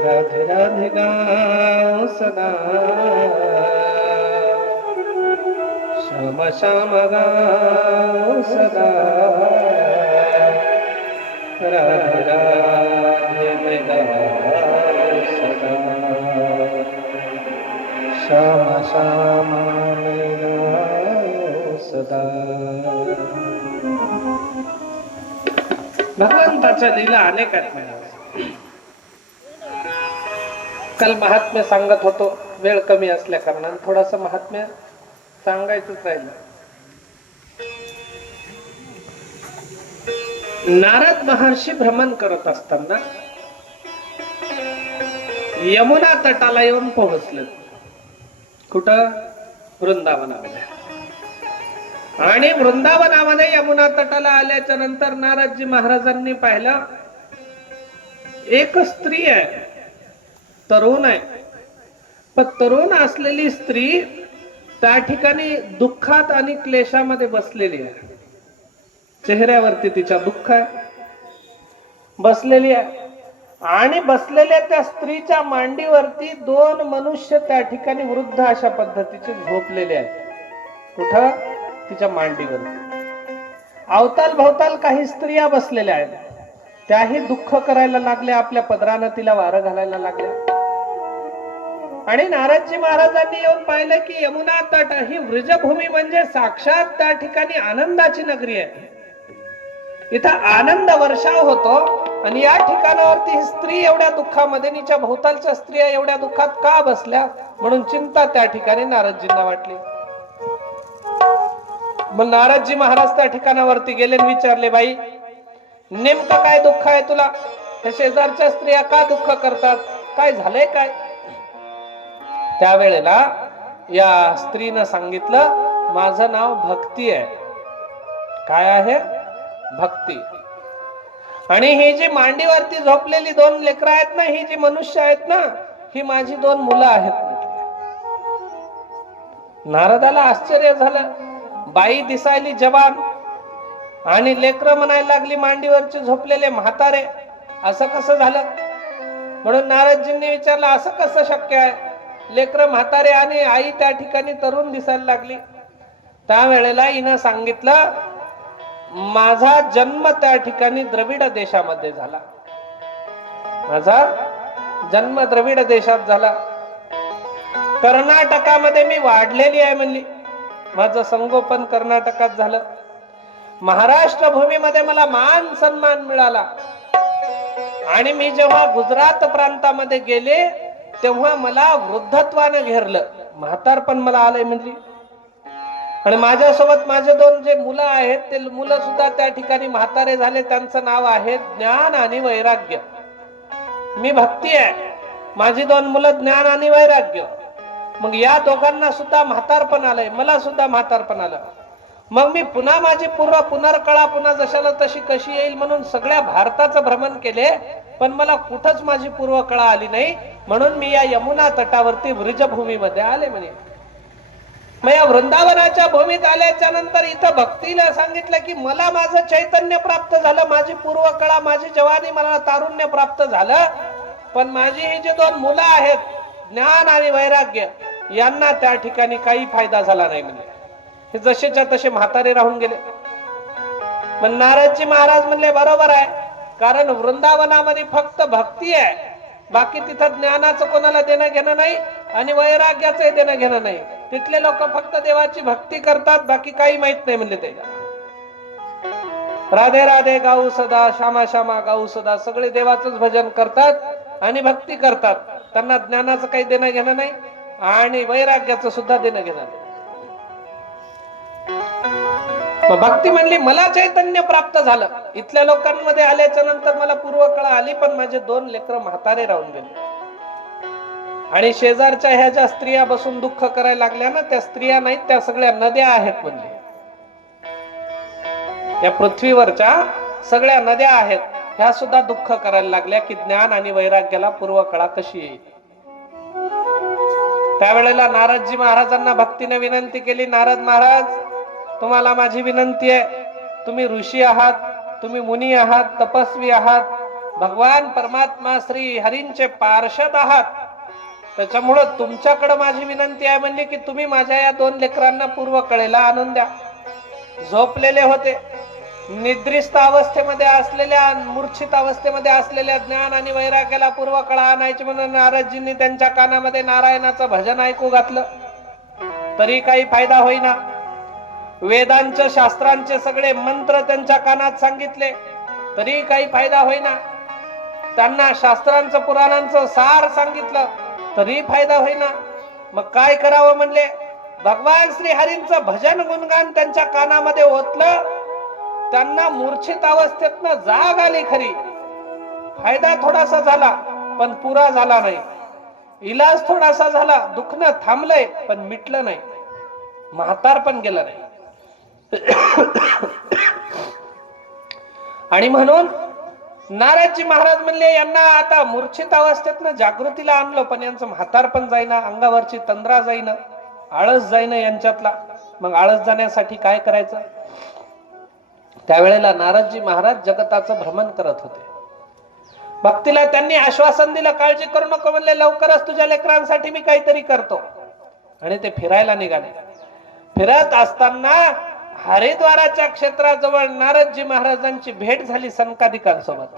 राधे राधे गाओ सदा श्याम श्याम गाओ सदा राधे राधे गाओ सदा श्याम श्याम गाओ सदा. भगवंताच्या लीला अनेक आहेत. काल महात्म्य सांगत होतो, वेळ कमी असल्या कारणाने थोडस महात्म्य सांगायचंच राहिलं. नारद महर्षी भ्रमण करत असताना यमुना तटाला येऊन पोहोचले. कुठं? वृंदावनामध्ये. आणि वृंदावनामध्ये यमुना तटाला आल्याच्या नंतर नारदजी महाराजांनी पाहिलं, एक स्त्री आहे, तरुण आहे. पण तरुण असलेली स्त्री त्या ठिकाणी दुःखात आणि क्लेशामध्ये बसलेली आहे. चेहऱ्यावरती तिच्या दुःख आहे, बसलेली आहे. आणि बसलेल्या त्या स्त्रीच्या मांडीवरती दोन मनुष्य त्या ठिकाणी वृद्ध अशा पद्धतीचे झोपलेले आहेत. कुठं? तिच्या मांडीवरती. अवताल भवताल काही स्त्रिया बसलेल्या आहेत. त्याही दुःख करायला लागल्या, आपल्या पदरानं तिला वारं घालायला लागल्या. आणि नारदजी महाराजांनी येऊन पाहिलं की यमुना तट ही व्रजभूमी म्हणजे साक्षात त्या ठिकाणी आनंदाची नगरी आहे. इथं आनंद वर्षाव होतो. आणि या ठिकाणावरती ही स्त्री एवढ्या दुःखामध्ये, तिच्या भोवतालच्या स्त्रिया एवढ्या दुःखात का बसल्या, म्हणून चिंता त्या ठिकाणी नारदजींना वाटली. मग नारदजी महाराज त्या ठिकाणावरती गेले आणि विचारले, बाई नेमकं काय दुःख आहे तुला? त्या शेजारच्या स्त्रिया का दुःख करतात? काय झालंय काय? त्यावेळेला या स्त्रीनं सांगितलं, माझं नाव भक्ती आहे. काय आहे? भक्ती. आणि ही जी मांडीवरती झोपलेली दोन लेकरं आहेत ना, ही जी मनुष्य आहेत ना, ही माझी दोन मुलं आहेत. नारदाला आश्चर्य झालं. बाई दिसायली जवान आणि लेकरं म्हणायला लागली मांडीवरचे झोपलेले म्हातारे, असं कसं झालं? म्हणून नारदजींनी विचारलं, असं कसं शक्य आहे? लेकरं म्हातारे आणि आई त्या ठिकाणी तरुण दिसायला लागली. त्यावेळेला हिनं सांगितलं, माझा जन्म त्या ठिकाणी द्रविड देशामध्ये झाला. माझा जन्म द्रविड देशात झाला. कर्नाटकामध्ये मी वाढलेली आहे म्हणली. माझं संगोपन कर्नाटकात झालं. महाराष्ट्र भूमीमध्ये मला मान सन्मान मिळाला. आणि मी जेव्हा गुजरात प्रांतामध्ये गेले तेव्हा मला वृद्धत्वाने घेरलं, म्हातारपण मला आलंय म्हणली. आणि माझ्यासोबत माझे दोन जे मुलं आहेत ते मुलं सुद्धा त्या ठिकाणी म्हातारे झाले. त्यांचं नाव आहे ज्ञान आणि वैराग्य. मी भक्ती आहे, माझी दोन मुलं ज्ञान आणि वैराग्य. मग या दोघांना सुद्धा म्हातारपण आलंय, मला सुद्धा म्हातारपण आलं. मग मी पुन्हा माझी पुनर्कळा पुन्हा जशाला तशी कशी येईल म्हणून सगळ्या भारताचं भ्रमण केले, पण मला कुठंच माझी पूर्वकळा आली नाही. म्हणून मी या यमुना तटावरती व्रजभूमीमध्ये आले म्हणे. मग या वृंदावनाच्या भूमीत आल्याच्या नंतर इथं भक्तीला सांगितलं की मला माझं चैतन्य प्राप्त झालं, माझी पूर्वकळा, माझी जवानी, मला तारुण्य प्राप्त झालं. पण माझी ही जी दोन मुलं आहेत ज्ञान आणि वैराग्य, यांना त्या ठिकाणी काही फायदा झाला नाही म्हणजे, हे जसेच्या तसे म्हातारे राहून गेले. पण नारदजी महाराज म्हणले, बरोबर आहे, कारण वृंदावनामध्ये फक्त भक्ती आहे, बाकी तिथं ज्ञानाचं कोणाला देणं घेणं नाही आणि वैराग्याचं देणं घेणं नाही. तिथले लोक फक्त देवाची भक्ती करतात, बाकी काही माहित नाही म्हणले ते. राधे राधे गाऊ सदा, श्यामा श्यामा गाऊ सदा, सगळे देवाचंच भजन करतात आणि भक्ती करतात. त्यांना ज्ञानाचं काही देणं घेणं नाही आणि वैराग्याचं सुद्धा देणं घेणं नाही. भक्ती म्हणली मला चैतन्य प्राप्त झालं. इथल्या लोकांमध्ये आल्याच्या नंतर मला पूर्वकळा आली, पण माझे 2 लेकरं म्हातारे राहून गेले. आणि शेजारच्या ह्या ज्या स्त्रिया बसून दुःख करायला लागल्या ना, त्या स्त्रिया नाहीत, त्या सगळ्या नद्या आहेत म्हणजे. या पृथ्वीवरच्या सगळ्या नद्या आहेत, ह्या सुद्धा दुःख करायला लागल्या की ज्ञान आणि वैराग्याला पूर्वकळा कशी येईल. त्यावेळेला नारदजी महाराजांना भक्तीने विनंती केली, नारद महाराज तुम्हाला माझी विनंती आहे, तुम्ही ऋषी आहात, तुम्ही मुनी आहात, तपस्वी आहात, भगवान परमात्मा श्री हरींचे पार्षद आहात, त्याच्यामुळं तुमच्याकडे माझी विनंती आहे म्हणजे की तुम्ही माझ्या या 2 लेकरांना पूर्वकळेला आणून द्या. झोपलेले होते, निद्रिस्त अवस्थेमध्ये असलेल्या, मूर्छित अवस्थेमध्ये असलेल्या ज्ञान आणि वैराग्याला पूर्वकळा आणायची म्हणून नारदजींनी त्यांच्या कानामध्ये नारायणाचं भजन ऐकू घातलं, तरी काही फायदा होईना. वेदांचे शास्त्रांचे सगळे मंत्र त्यांच्या कानात सांगितले, तरी काही फायदा होईना. त्यांना शास्त्रांचं पुराणांचं सार सांगितलं, तरी फायदा होईना. मग काय करावं म्हणले, भगवान श्री हरींचं भजन गुणगान त्यांच्या कानामध्ये ओतलं. त्यांना मूर्छित अवस्थेतनं जाग आली खरी, फायदा थोडासा झाला पण पुरा झाला नाही. इलाज थोडासा झाला, दुखणं थांबलंय पण मिटलं नाही, म्हातार पण गेलं नाही. आणि म्हणून नारदजी महाराज म्हणले यांना आता मूर्छित अवस्थेतनं जागृतीला आणलं, पण यांचं म्हातार पण जाईना, अंगावरची तंद्रा जाईना, आळस जाईना यांच्यातला. मग आळस जाण्यासाठी काय करायचं. त्यावेळेला नारदजी महाराज जगताचं भ्रमण करत होते. भक्तीला त्यांनी आश्वासन दिलं, काळजी करू नको म्हणले, लवकरच तुझ्या लेकरांसाठी मी काहीतरी करतो. आणि ते फिरायला निघाले. फिरत असताना हरिद्वाराच्या क्षेत्राजवळ नारदजी महाराजांची भेट झाली सनकादिकांसोबत.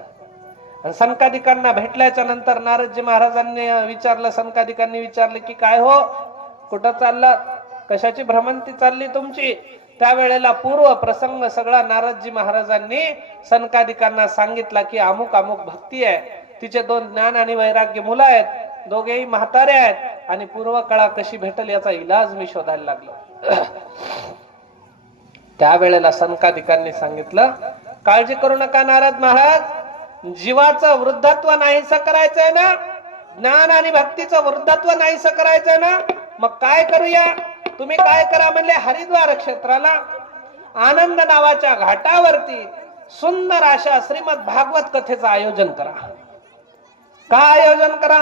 आणि सनकादिकांना भेटल्याच्या नंतर नारदजी महाराजांनी विचारलं, सनकादिकांनी विचारलं की काय हो, कुठं चाललात, कशाची भ्रमंती चालली तुमची. त्यावेळेला पूर्व प्रसंग सगळा नारदजी महाराजांनी सनकादिकांना सांगितला की अमुक अमुक भक्ती आहे, तिचे 2 ज्ञान आणि वैराग्य मुलं आहेत, दोघेही म्हातारे आहेत आणि पूर्वकळा कशी भेटल याचा इलाज मी शोधायला लागलो. त्यावेळेला सनकादिकांनी सांगितलं, काळजी करू नका नारद महाराज, जीवाचं वृद्धत्व नाहीसं करायचंय ना, ज्ञान आणि भक्तीचं वृद्धत्व नाहीसं करायचंय ना, मग काय करूया. तुम्ही काय करा म्हणले, हरिद्वार क्षेत्राला आनंद नावाच्या घाटावरती सुंदर अशा श्रीमद भागवत कथेचं आयोजन करा. का आयोजन करा,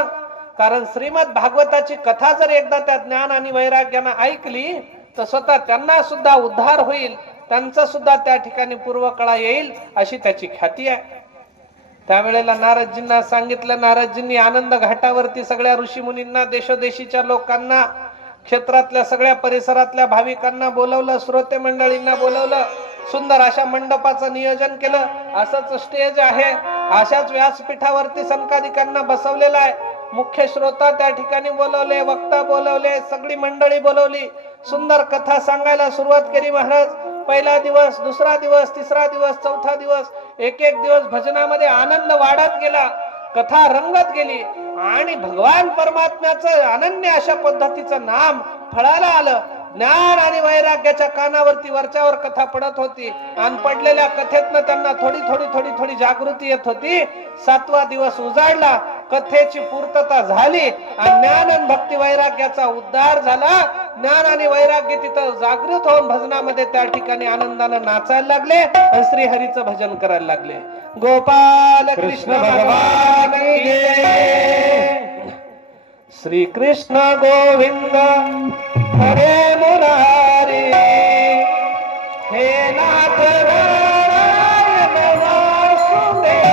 कारण श्रीमद भागवताची कथा जर एकदा त्या ज्ञान आणि वैराग्यानं ऐकली तर स्वतः त्यांना सुद्धा उद्धार होईल, त्यांचा सुद्धा त्या ठिकाणी पूर्वकळा येईल, अशी त्याची ख्याती आहे. त्यावेळेला नारदजींना सांगितलं, नारदजींनी आनंद घाटावरती सगळ्या ऋषी मुनींना, देशोदेशीच्या लोकांना, क्षेत्रातल्या सगळ्या परिसरातल्या भाविकांना बोलवलं, श्रोते मंडळींना बोलवलं, सुंदर अशा मंडपाचं नियोजन केलं. असंच स्टेज आहे, अशाच व्यासपीठावरती सनकादिकांना बसवलेला आहे. मुख्य श्रोता त्या ठिकाणी बोलवले, वक्ता बोलवले, सगळी मंडळी बोलवली. सुंदर कथा सांगायला सुरुवात केली महाराज. पहिला दिवस, दुसरा दिवस, तिसरा दिवस, चौथा दिवस, एक एक दिवस भजनामध्ये आनंद वाढत गेला, कथा रंगत गेली आणि भगवान परमात्म्याचं अनन्य अशा पद्धतीचं नाम फळाला आलं. ज्ञान आणि वैराग्याच्या कानावरती वरच्यावर कथा पडत होती आणि पडलेल्या कथेतनं त्यांना थोडी थोडी थोडी थोडी जागृती येत होती. 7वा दिवस उजाडला, कथेची पूर्तता झाली आणि ज्ञान आणि भक्ती वैराग्याचा उद्धार झाला. ज्ञान आणि वैराग्य तिथं जागृत होऊन भजनामध्ये त्या ठिकाणी आनंदाने नाचायला लागले आणि श्रीहरीचं भजन करायला लागले. गोपाल कृष्ण भगवान की जय. श्री कृष्ण गोविंद हरे मुरारी, हे नाथ नारायण वासुदेव.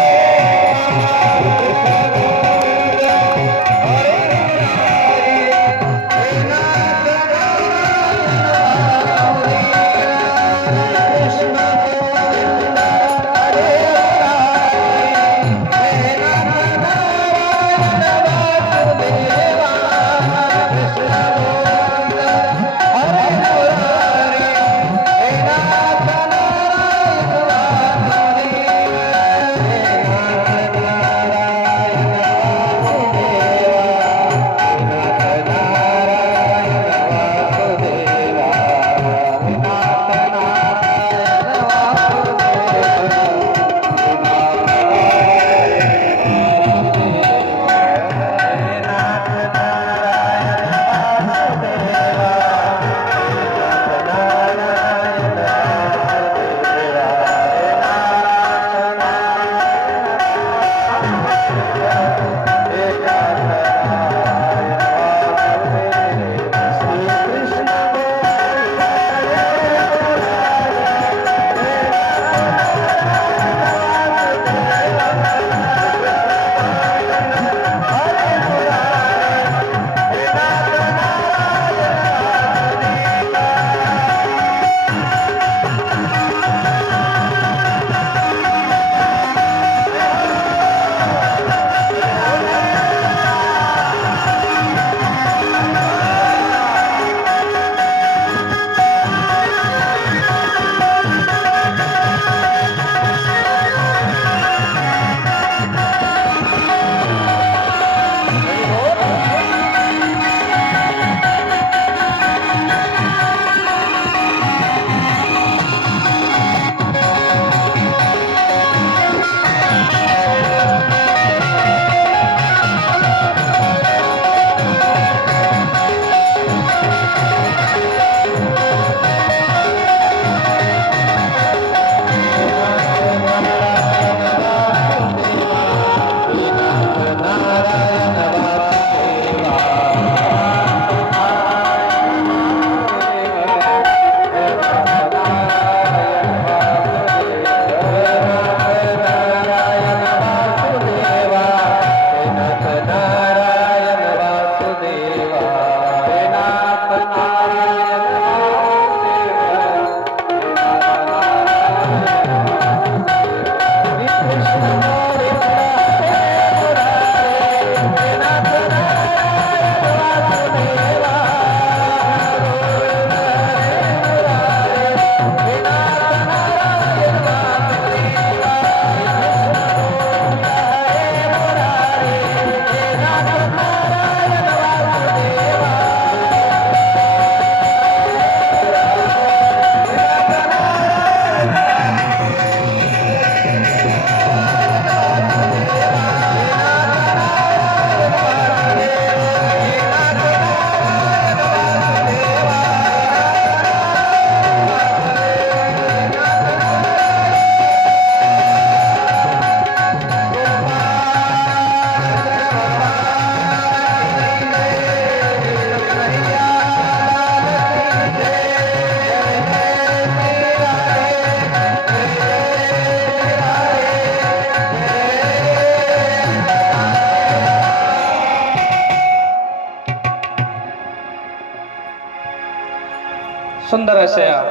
सुंदर अशा या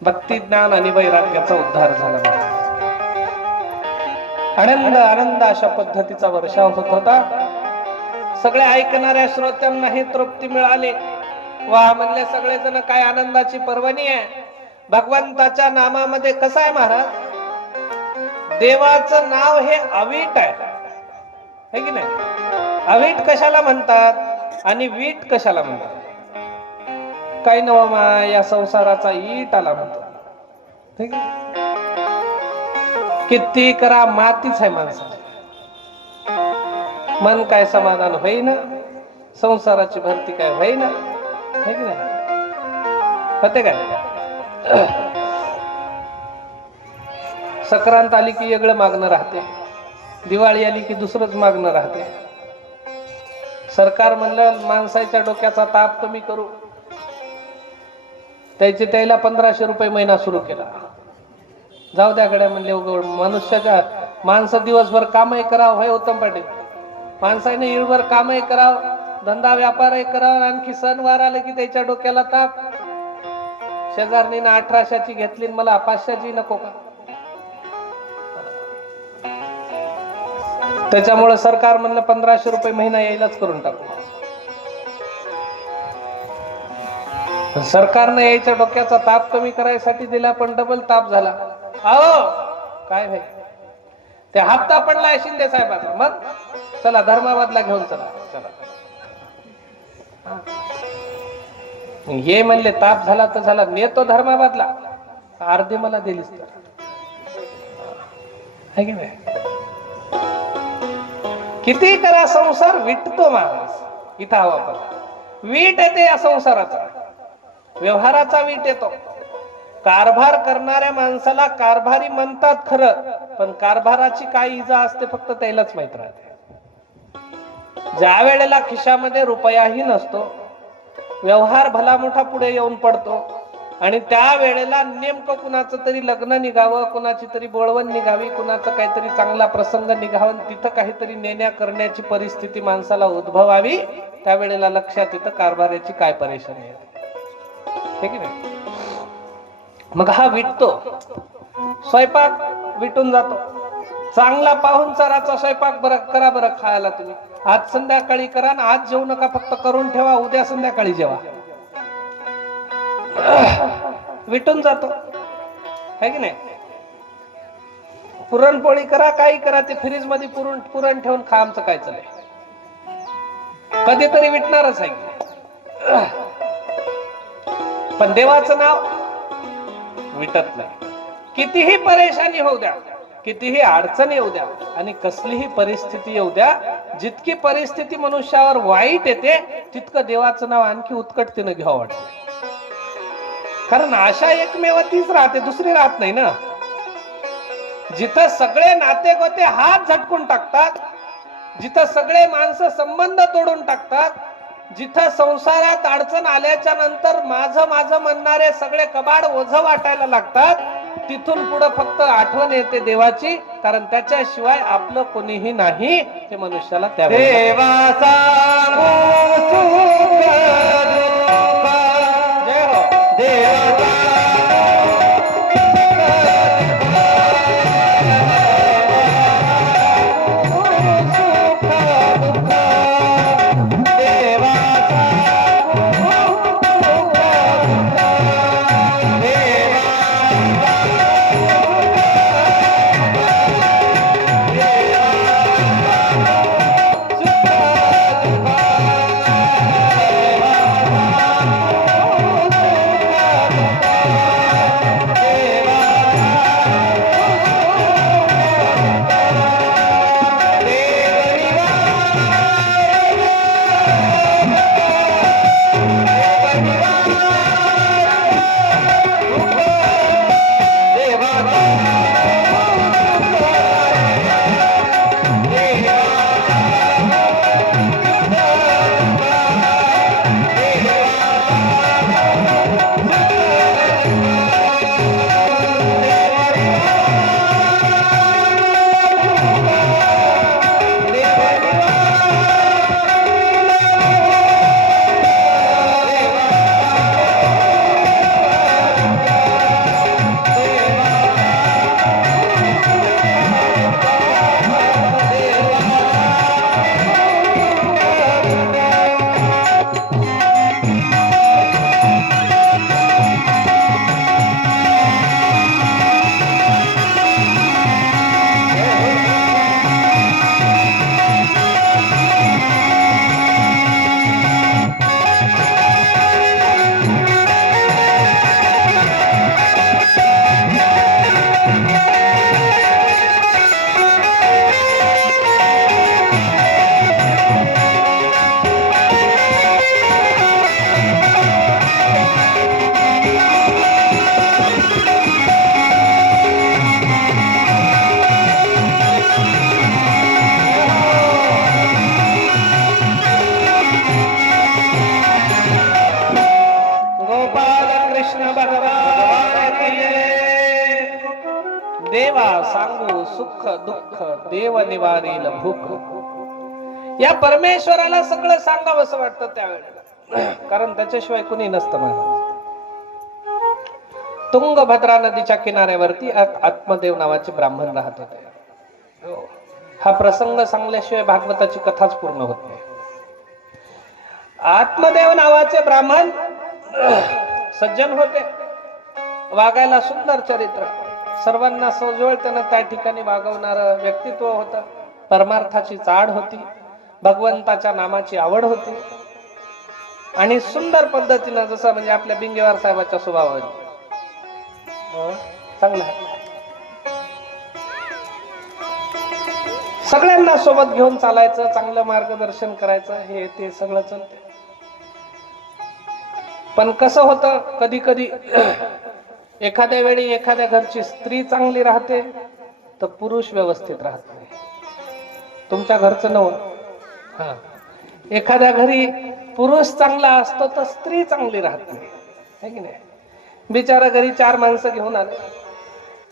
भक्ती ज्ञान आणि वैराग्याचा उद्धार झाला. आनंद आनंद अशा पद्धतीचा वर्षाव होत होता. सगळ्या ऐकणाऱ्या श्रोत्यांना हे तृप्ती मिळाली. वा म्हणले सगळेजण, काय आनंदाची पर्वणी आहे. भगवंताच्या नामामध्ये कसं आहे महाराज, देवाचं नाव हे अवीट आहे की नाही. अवीट कशाला म्हणतात आणि वीट कशाला म्हणतात. काही नवा या संसाराचा ईट आला म्हणतात. ठीक आहे, किती करा मातीच आहे माणसाची. मन काय समाधान होईना, संसाराची भरती काय होईना. है की नाही, होते काय. संक्रांत आली की वेगळं मागणं राहते, दिवाळी आली की दुसरंच मागणं राहते. सरकार म्हणलं माणसाच्या डोक्याचा ताप कमी करू, त्याला 1500 रुपये महिना सुरू केला. जाऊ द्या गड्या म्हणले, मनुष्याच्या माणसं दिवसभर कामही करावं. होय उत्तम पाटील, माणसाने इळभर कामही करावं, धंदा व्यापारही करावं, आणखी सणवार आले की त्याच्या डोक्याला ताप. शेजारणीनं 1800ची घेतली, मला 500ची नको का. त्याच्यामुळे सरकार म्हणलं 1500 रुपये महिना यायलाच करून टाकू. सरकारने यायच्या डोक्याचा ताप कमी करायसाठी दिला, पण डबल ताप झाला. अहो काय भाई, ते हप्ता पडला शिंदे साहेबांचा. मग चला धर्माबादला घेऊन चला. हे म्हणले ताप झाला तर झाला, नेतो धर्माबादला, अर्धे मला दिलीस तर. है की नाही. किती करा संसार विटतो माणूस. इथं हवा पण वीट येते या संसाराचा, व्यवहाराचा वीट येतो. कारभार करणाऱ्या माणसाला कारभारी म्हणतात खरं, पण कारभाराची काय इजा असते फक्त त्यालाच माहित राहते. ज्या वेळेला खिशामध्ये रुपयाही नसतो, व्यवहार भला मोठा पुढे येऊन पडतो, आणि त्या वेळेला नेमकं कुणाचं तरी लग्न निघावं, कुणाची तरी बोळवण निघावी, कुणाचा काहीतरी चांगला प्रसंग निघावा, तिथं काहीतरी नेण्या करण्याची परिस्थिती माणसाला उद्भवावी, त्यावेळेला लक्षात येतं कारभाराची काय परेशानी आहे. हे की नाही. मग हा विटतो. स्वयंपाक विटून जातो. चांगला पाहुणचाराचा स्वयंपाक बरं करा, बरं खायला तुम्ही आज संध्याकाळी करा, आज जेवू नका, फक्त करून ठेवा, उद्या संध्याकाळी जेवा. विटून जातो. है की नाही. पुरणपोळी करा, काही करा, ते फ्रीज मध्ये पुरण ठेवून खा, आमचं काय चालय. कधीतरी विटणारच आहे. पण देवाचं नाव विटत नाही. कितीही परेशानी होऊ द्या, कितीही अडचण येऊ द्या, आणि कसलीही परिस्थिती येऊ द्या, जितकी परिस्थिती मनुष्यावर वाईट येते तितकं देवाचं नाव आणखी उत्कटतेनं घ्यावं वाटतं. कारण आशा एकमेव तीच राहते, दुसरी राहत नाही ना. जिथं सगळे नाते गोते हात झटकून टाकतात, जिथं सगळे माणसं संबंध तोडून टाकतात, जिथं संसारात अडचण आल्याच्या नंतर माझं माझं म्हणणारे सगळे कबाड ओझं वाटायला लागतात, तिथून पुढे फक्त आठवण येते देवाची. कारण त्याच्याशिवाय आपलं कोणीही नाही ते मनुष्याला त्या देवाचा जय हो. देवाचा सांगू सुख दुःख देव निवारील भूक. या परमेश्वराला सगळं सांगावं असं वाटतं त्यावेळेला, कारण त्याच्याशिवाय कुणी नसतं महाराज. तुंगभद्रा नदीच्या किनाऱ्यावरती आत्मदेव नावाचे ब्राह्मण राहत होते. हा प्रसंग सांगल्याशिवाय भागवताची कथाच पूर्ण होत नाही. आत्मदेव नावाचे ब्राह्मण सज्जन होते, वागायला सुंदर चरित्र, सर्वांना सोजवळ त्यानं त्या ठिकाणी वागवणार व्यक्तित्व होतं. परमार्थाची चाड होती, भगवंताच्या नामाची आवड होती आणि सुंदर पद्धतीनं, जसं म्हणजे आपल्या बिंगेवार साहेबाच्या स्वभावाने चांगला आहे. सगळ्यांना सोबत घेऊन चालायचं, चांगलं मार्गदर्शन करायचं, हे ते सगळं चालते. पण कसं होतं, कधी कधी एखाद्या वेळी एखाद्या घरची स्त्री चांगली राहते तर पुरुष व्यवस्थित राहत नाही. तुमच्या घरचं नव, हा, एखाद्या घरी पुरुष चांगला असतो तर स्त्री चांगली राहत नाही, है की नाही. बिचारा घरी 4 माणसं घेऊन आले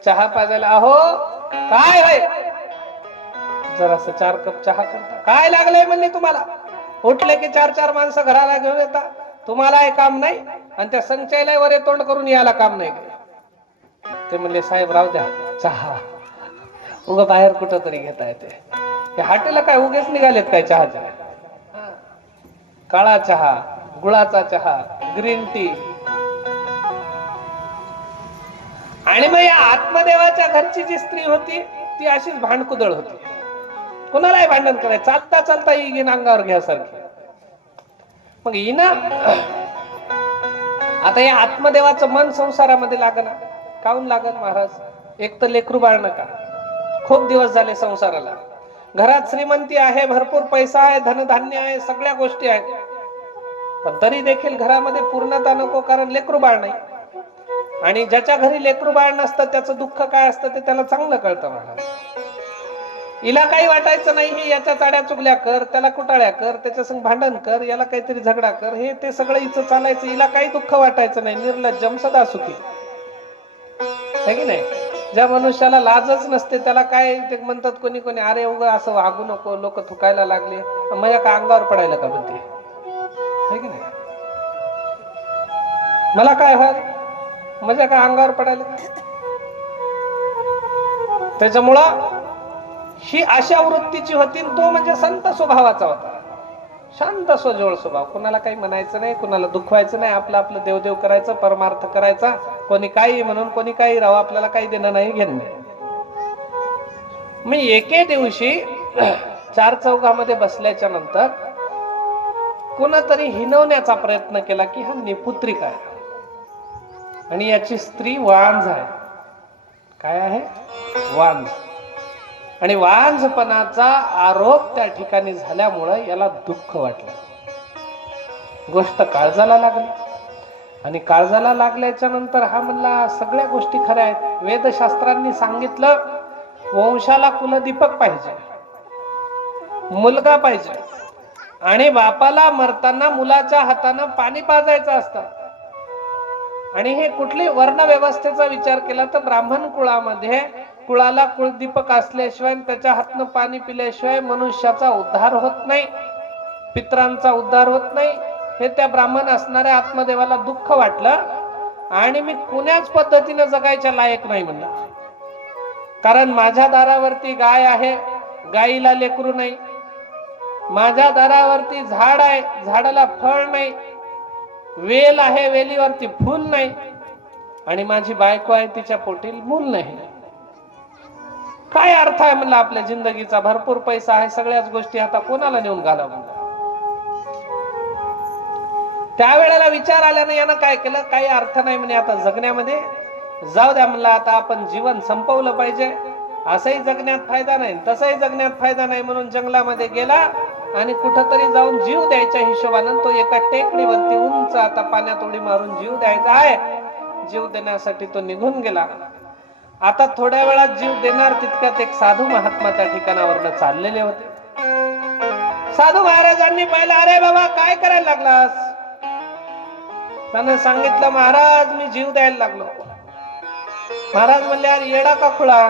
चहा पाजायला. अहो काय होय, जरासं 4 कप चहा करता, काय लागलंय म्हणले तुम्हाला. उठले की 4 माणसं घराला घेऊन येतात, तुम्हाला हे काम नाही आणि त्या संचयला वरे तोंड करून यायला काम नाही. ते म्हणले साहेब राहू द्या, चहा उग बाहेर कुठं तरी घेता येते. हे हॉटेल काय उगेच निघालेत काय चहाच्या. काळा चहा, गुळाचा चहा, ग्रीन टी. आणि मग या आत्मदेवाच्या घरची जी स्त्री होती ती अशीच भांडकुदळ होती, कुणालाही भांडण करायचं, चालता चालता येईन अंगावर घ्यासारखी. मग हिना आता या आत्मदेवाचं मन संसारामध्ये लागना. काऊन लागल महाराज, एक तर लेकरू बाळ नका, खूप दिवस झाले संसाराला, घरात श्रीमंती आहे, भरपूर पैसा आहे, धनधान्य आहे, सगळ्या गोष्टी आहेत, पण तरी देखील घरामध्ये पूर्णता नको, कारण लेकरू बाळ नाही. आणि ज्याच्या घरी लेकरू बाळ नसतं त्याचं दुःख काय असतं ते त्याला चांगलं कळतं महाराज. हिला काही वाटायचं नाही, हे याच्या चाड्या चुगल्या कर, त्याला कुटाळ्या कर, त्याच्या संग भांडण कर, याला काहीतरी झगडा कर, हे ते सगळं हिचं चालायचं. हिला काही दुःख वाटायचं नाही, निर्लज्जम सदा सुखी, है की नाही. ज्या मनुष्याला लाजच नसते त्याला काय ते म्हणतात कोणी कोणी, अरे उगा असं वागू नको, लोक थुकायला लागले, माझ्या का अंगावर पडायला का म्हणते, है की नाही. मला काय व्हाल, माझ्या का अंगावर पडायला. त्याच्यामुळं ही अशा वृत्तीची होती. तो म्हणजे संत स्वभावाचा होता, शांत सोजवळ स्वभाव, कुणाला काही म्हणायचं नाही, कुणाला दुखवायचं नाही, आपलं आपलं देवदेव करायचं, परमार्थ करायचा. कोणी काही म्हणून कोणी काही राहू, आपल्याला काही देणं नाही घेणं नाही. मी एके दिवशी 4 चौघामध्ये बसल्याच्या नंतर कोणातरी हिनवण्याचा प्रयत्न केला की हा निपुत्रिक आहे आणि याची स्त्री वांझ आहे. काय आहे, वांझ. आणि वांझपणाचा आरोप त्या ठिकाणी झाल्यामुळे याला दुःख वाटलं. गोष्ट काळजाला लागली आणि काळजाला लागल्याच्या नंतर हा म्हणला सगळ्या गोष्टी खऱ्या आहेत. वेदशास्त्रांनी सांगितलं वंशाला कुलदीपक पाहिजे, मुलगा पाहिजे, आणि बापाला मरताना मुलाच्या हातानं पाणी पाजायचं असतं. आणि हे कुठली वर्ण व्यवस्थेचा विचार केला तर ब्राह्मण कुळामध्ये कुळाला कुलदीपक असल्याशिवाय त्याच्या हातनं पाणी पिल्याशिवाय मनुष्याचा उद्धार होत नाही, पितरांचा उद्धार होत नाही. हे त्या ब्राह्मण असणाऱ्या आत्मदेवाला दुःख वाटलं आणि मी कुण्याच पद्धतीने जगायच्या लायक नाही म्हणला. कारण माझ्या दारावरती गाय आहे, गायीला लेकरू नाही. माझ्या दारावरती झाड आहे, झाडाला फळ नाही. वेल आहे, वेलीवरती फूल नाही. आणि माझी बायको आहे, तिच्या पोटी मूल नाही. काय अर्थ आहे म्हणलं आपल्या जिंदगीचा. भरपूर पैसा आहे, सगळ्याच गोष्टी, आता कोणाला नेऊन घाला म्हणलं. त्यावेळेला विचार आल्यानं यानं काय केलं, काही अर्थ नाही म्हणे आता जगण्यामध्ये, जाऊ द्या म्हणलं आता आपण जीवन संपवलं पाहिजे. असंही जगण्यात फायदा नाही, तसंही जगण्यात फायदा नाही, म्हणून जंगलामध्ये गेला आणि कुठंतरी जाऊन जीव द्यायच्या हिशोबानं तो एका टेकडीवरती उंच आता पाण्यात उडी मारून जीव द्यायचा आहे. जीव देण्यासाठी तो निघून गेला. आता थोड्या वेळात जीव देणार तितक्यात एक साधू महात्मा त्या ठिकाणावरनं चाललेले होते. साधू महाराजांनी पाहिलं, अरे बाबा काय करायला लागलास. त्यानं सांगितलं महाराज मी जीव द्यायला लागलो. महाराज म्हणले अरे येडा का खुळा,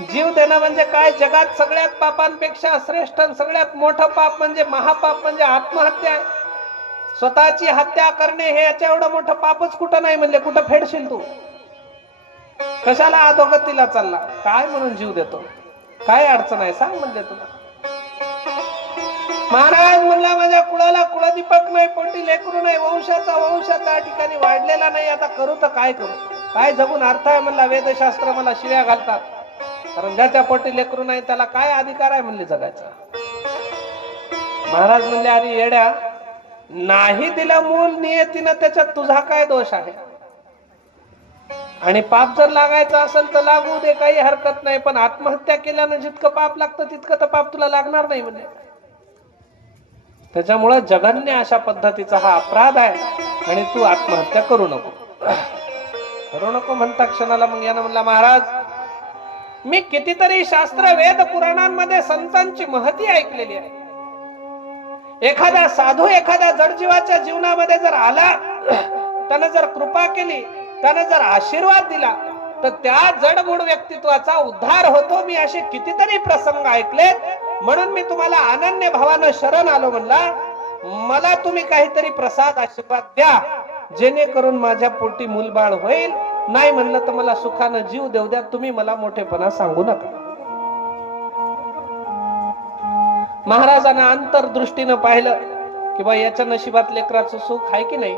जीव देणं म्हणजे काय? जगात सगळ्यात पापांपेक्षा श्रेष्ठ सगळ्यात मोठं पाप म्हणजे महापाप म्हणजे आत्महत्या आहे. स्वतःची हत्या करणे हे याच्या एवढं मोठं पापच कुठं नाही म्हणले. कुठं फेडशील तू? कशाला अधोगतीला चालला? काय म्हणून जीव देतो? काय अडचण आहे सांग म्हणले तुला. महाराज म्हणला माझ्या कुळाला कुळदीपक नाही, पोटी लेकरू नाही, वंशाचा वंश त्या ठिकाणी वाढलेला नाही. आता करू तर काय करू? काय जगून अर्थ आहे म्हणला. वेदशास्त्र मला शिव्या घालतात. कारण ज्याच्या पोटी लेकरू नाही त्याला काय अधिकार आहे म्हणले जगाचा. महाराज म्हणले अरे येड्या, नाही दिलं मूल नियतीनं त्याच्यात तुझा काय दोष आहे? आणि पाप जर लागायचं असेल तर लागू दे, काही हरकत नाही. पण आत्महत्या केल्यानं जितकं पाप लागतं तितकं तर पाप तुला लागणार नाही म्हणजे. त्याच्यामुळे जगन्य अशा पद्धतीचा हा अपराध आहे आणि तू आत्महत्या करू नको. करू नको म्हणता क्षणाला मग यानं म्हणला महाराज मी कितीतरी शास्त्र वेद पुराणांमध्ये संतांची महती ऐकलेली आहे. एखादा साधू एखाद्या जडजीवाच्या जीवनामध्ये जर आला, त्यानं जर कृपा केली, त्यानं जर आशीर्वाद दिला तर त्या जडमूड व्यक्तित्वाचा उद्धार होतो. मी असे कितीतरी प्रसंग ऐकलेत. म्हणून मी तुम्हाला अनन्य भावानं शरण आलो. म्हणला मला तुम्ही काहीतरी प्रसाद आशीर्वाद द्या जेणेकरून माझ्या पोटी मूलबाळ होईल. नाही म्हणलं तर मला सुखानं जीव देऊ द्या. तुम्ही मला मोठेपणा सांगू नका. महाराजांना अंतर्दृष्टीनं पाहिलं की बा याच्या नशिबात लेकराचं सुख आहे की नाही.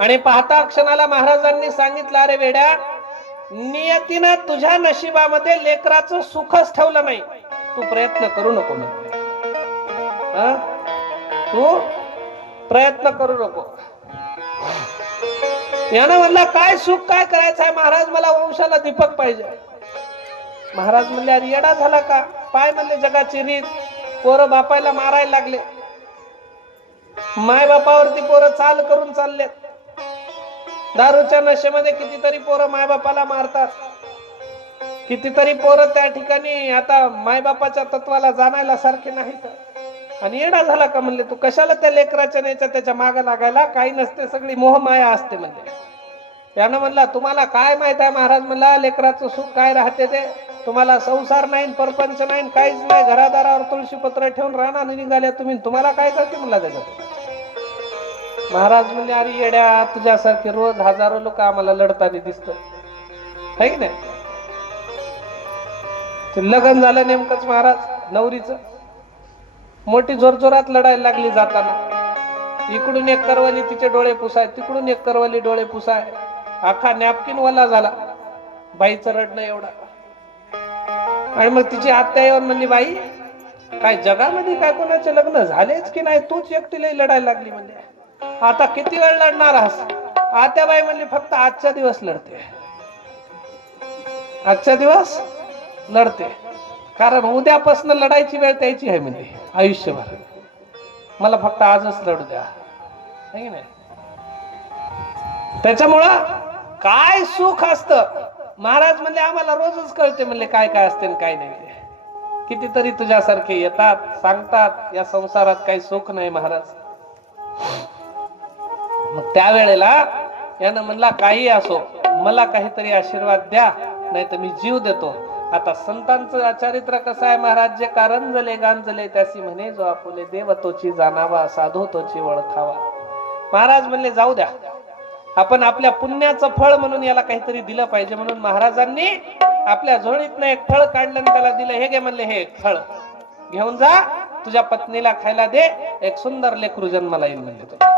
आणि पाहता क्षणाला महाराजांनी सांगितलं अरे वेड्या, नियतीनं तुझ्या नशिबामध्ये लेकराचं सुखच ठेवलं नाही. तू प्रयत्न करू नको म्हणते. तू प्रयत्न करू नको. यानं म्हणला काय सुख काय करायचं आहे महाराज? मला वंशाला दीपक पाहिजे. महाराज म्हणले अरे येडा झाला का? पाय म्हणले जगाची रीत. पोरं बापायला मारायला लागले. माय बापावरती पोरं चाल करून चाललेत. दारूच्या नशेमध्ये कितीतरी पोरं मायबापाला मारतात. कितीतरी पोरं त्या ठिकाणी आता मायबापाच्या तत्वाला जाणायला सारखे नाहीत. आणि येडा झाला का म्हणले तू? कशाला त्या लेकराच्या न्यायच्या त्याच्या मागे लागायला? काही नसते, सगळी मोहमाया असते म्हणले. यानं म्हणला तुम्हाला काय माहित आहे महाराज? म्हणला लेकराचं सुख काय राहते ते तुम्हाला संसार नाही, परपंच नाही, काहीच नाही. घरादारावर तुळशी पत्र ठेवून राहणार निघाल्या तुम्ही, तुम्हाला काय करते म्हणला त्याच्यात. महाराज म्हणले अरे येड्या, तुझ्यासारखे रोज हजारो लोक आम्हाला लढताना दिसत है की नाही. लग्न झालं नेमकंच महाराज नवरीचं. मोठी जोरजोरात लढायला लागली जाताना. इकडून एक करवली तिचे डोळे पुसाय, तिकडून एक करवली डोळे पुसाय. आखा नॅपकिन वाला झाला. बाईचं रडणं एवढा. आणि मग तिची आत्या येऊन म्हणली बाई काय जगामध्ये काय कोणाचे लग्न झालेच की नाही? तूच एकटीला लढायला लागली म्हणजे. आता किती वेळ लढणार आहास? आत्याबाई म्हणली फक्त आजच्या दिवस लढते. आजच्या दिवस लढते कारण उद्यापासून लढायची वेळ त्याची आहे म्हणजे आयुष्यभर. मला फक्त आजच लढू द्या. नाही त्याच्यामुळं काय सुख असतं महाराज म्हणले आम्हाला रोजच कळते म्हणले काय काय असते आणि काय नाही. कितीतरी तुझ्यासारखे येतात सांगतात या संसारात काही सुख नाही महाराज. मग त्यावेळेला यानं म्हणला काही असो मला काहीतरी आशीर्वाद द्या नाही तर मी जीव देतो. आता संतांचं चारित्र्य कसं आहे महाराज? जे कारंजले गांजले त्यासी म्हणे जो आपुले देव तोची जाणावा साधू तोची ओळखावा. महाराज म्हणले जाऊ द्या, आपण आपल्या पुण्याचं फळ म्हणून याला काहीतरी दिलं पाहिजे. म्हणून महाराजांनी आपल्या झोळीतनं एक फळ काढलं आणि त्याला दिलं. हे घे म्हणले, हे फळ घेऊन जा, तुझ्या पत्नीला खायला दे, एक सुंदर लेकरू जन्माला येईल म्हणले तुला.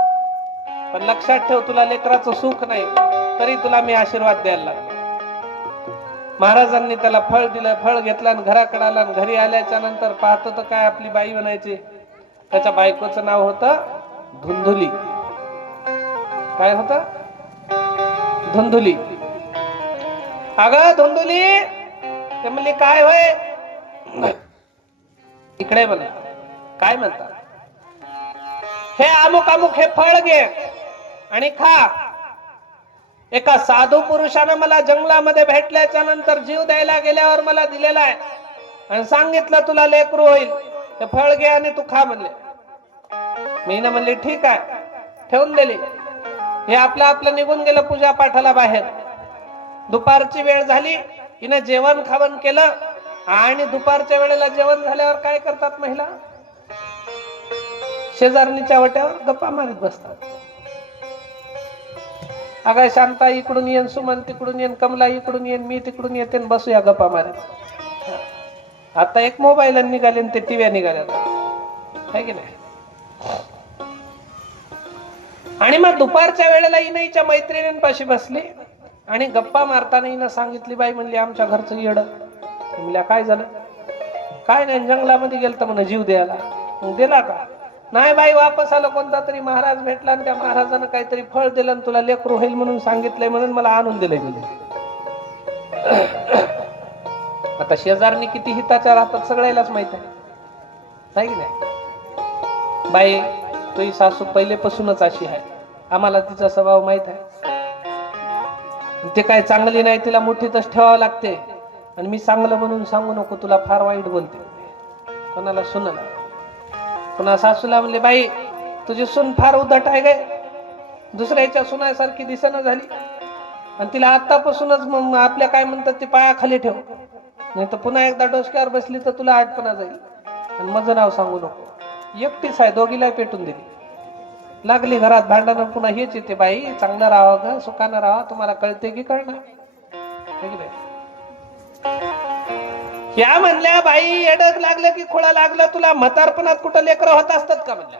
पण लक्षात ठेव तुला लेकराचं सुख नाही तरी तुला मी आशीर्वाद द्यायला लागलो. महाराजांनी त्याला फळ दिलं. फळ घेतलं आणि घराकडे आला. घरी आल्याच्या नंतर पाहतो तर काय आपली बाई म्हणायची. त्याच्या बायकोचं नाव होतं धुंधुली. काय होतं? धुंधुली. अगं धुंधुली, ते म्हणली काय होय? इकडे म्हणा काय म्हणतात? हे अमुक अमुक हे फळ घे आणि खा. एका साधू पुरुषानं मला जंगलामध्ये भेटल्याच्या नंतर जीव द्यायला गेल्यावर मला दिलेला आहे आणि सांगितलं तुला लेकरू होईल, ते फळ घे आणि तू खा म्हणले. मी ना म्हणले ठीक आहे, ठेवून दिली. हे आपलं आपलं निघून गेलं पूजा पाठाला बाहेर. दुपारची वेळ झाली. हिनं जेवण खावण केलं आणि दुपारच्या वेळेला जेवण झाल्यावर काय करतात महिला? शेजारणीच्या वट्यावर गप्पा मारत बसतात. अगं शांता इकडून येन, सुमन तिकडून येन, कमला इकडून येन, मी तिकडून येते, बसूया गप्पा मारत. आता एक मोबाईल निघाले ते टीव्ही निघाल्या, है की नाही? आणि मग दुपारच्या वेळेला हिच्या मैत्रिणींपाशी बसली आणि गप्पा मारताना हिनं सांगितली, बाई म्हणली आमच्या घरचं येड. म्हणल्या काय झालं? काय नाही, जंगलामध्ये गेलता म्हणे जीव द्यायला. मग दिला का? नाही बाई, वापस आलो, कोणता तरी महाराज भेटला आणि त्या महाराजानं काहीतरी फळ दिलं आणि तुला लेकरू होईल म्हणून सांगितलंय, म्हणून मला आणून दिलंय दिले. आता शेजारनी किती हिताच्या राहतात सगळ्यालाच माहित आहे की नाही? बाई तुझी सासू पहिलेपासूनच अशी आहे, आम्हाला तिचा स्वभाव माहित आहे. ते काय चांगली नाही, तिला मुठीतच ठेवावं लागते. आणि मी चांगलं म्हणून सांगू नको, तुला फार वाईट बोलते. कोणाला? सुनाला. पुन्हा सासूला म्हणले, बाई तुझी सून फार उद्धट आहे गे, दुसऱ्याच्या सुनासारखी दिसेना झाली, आणि तिला आतापासूनच आपल्या काय म्हणतात ते पायाखाली ठेव, नाही तर पुन्हा एकदा डोसक्यावर बसली तर तुला आठपणा जाईल. आणि माझं नाव सांगू नको. एकटीच आहे, दोघीला पेटून दिली. लागली घरात भांडणं, पुन्हा हेच येते, बाई चांगलं राहा ग, सुखानं राहा, तुम्हाला कळते की कळणार? या म्हणल्या, बाई येडक लागलं की खोळा लागलं, तुला म्हातारपणात कुठं लेकरं होत असतात का म्हणल्या?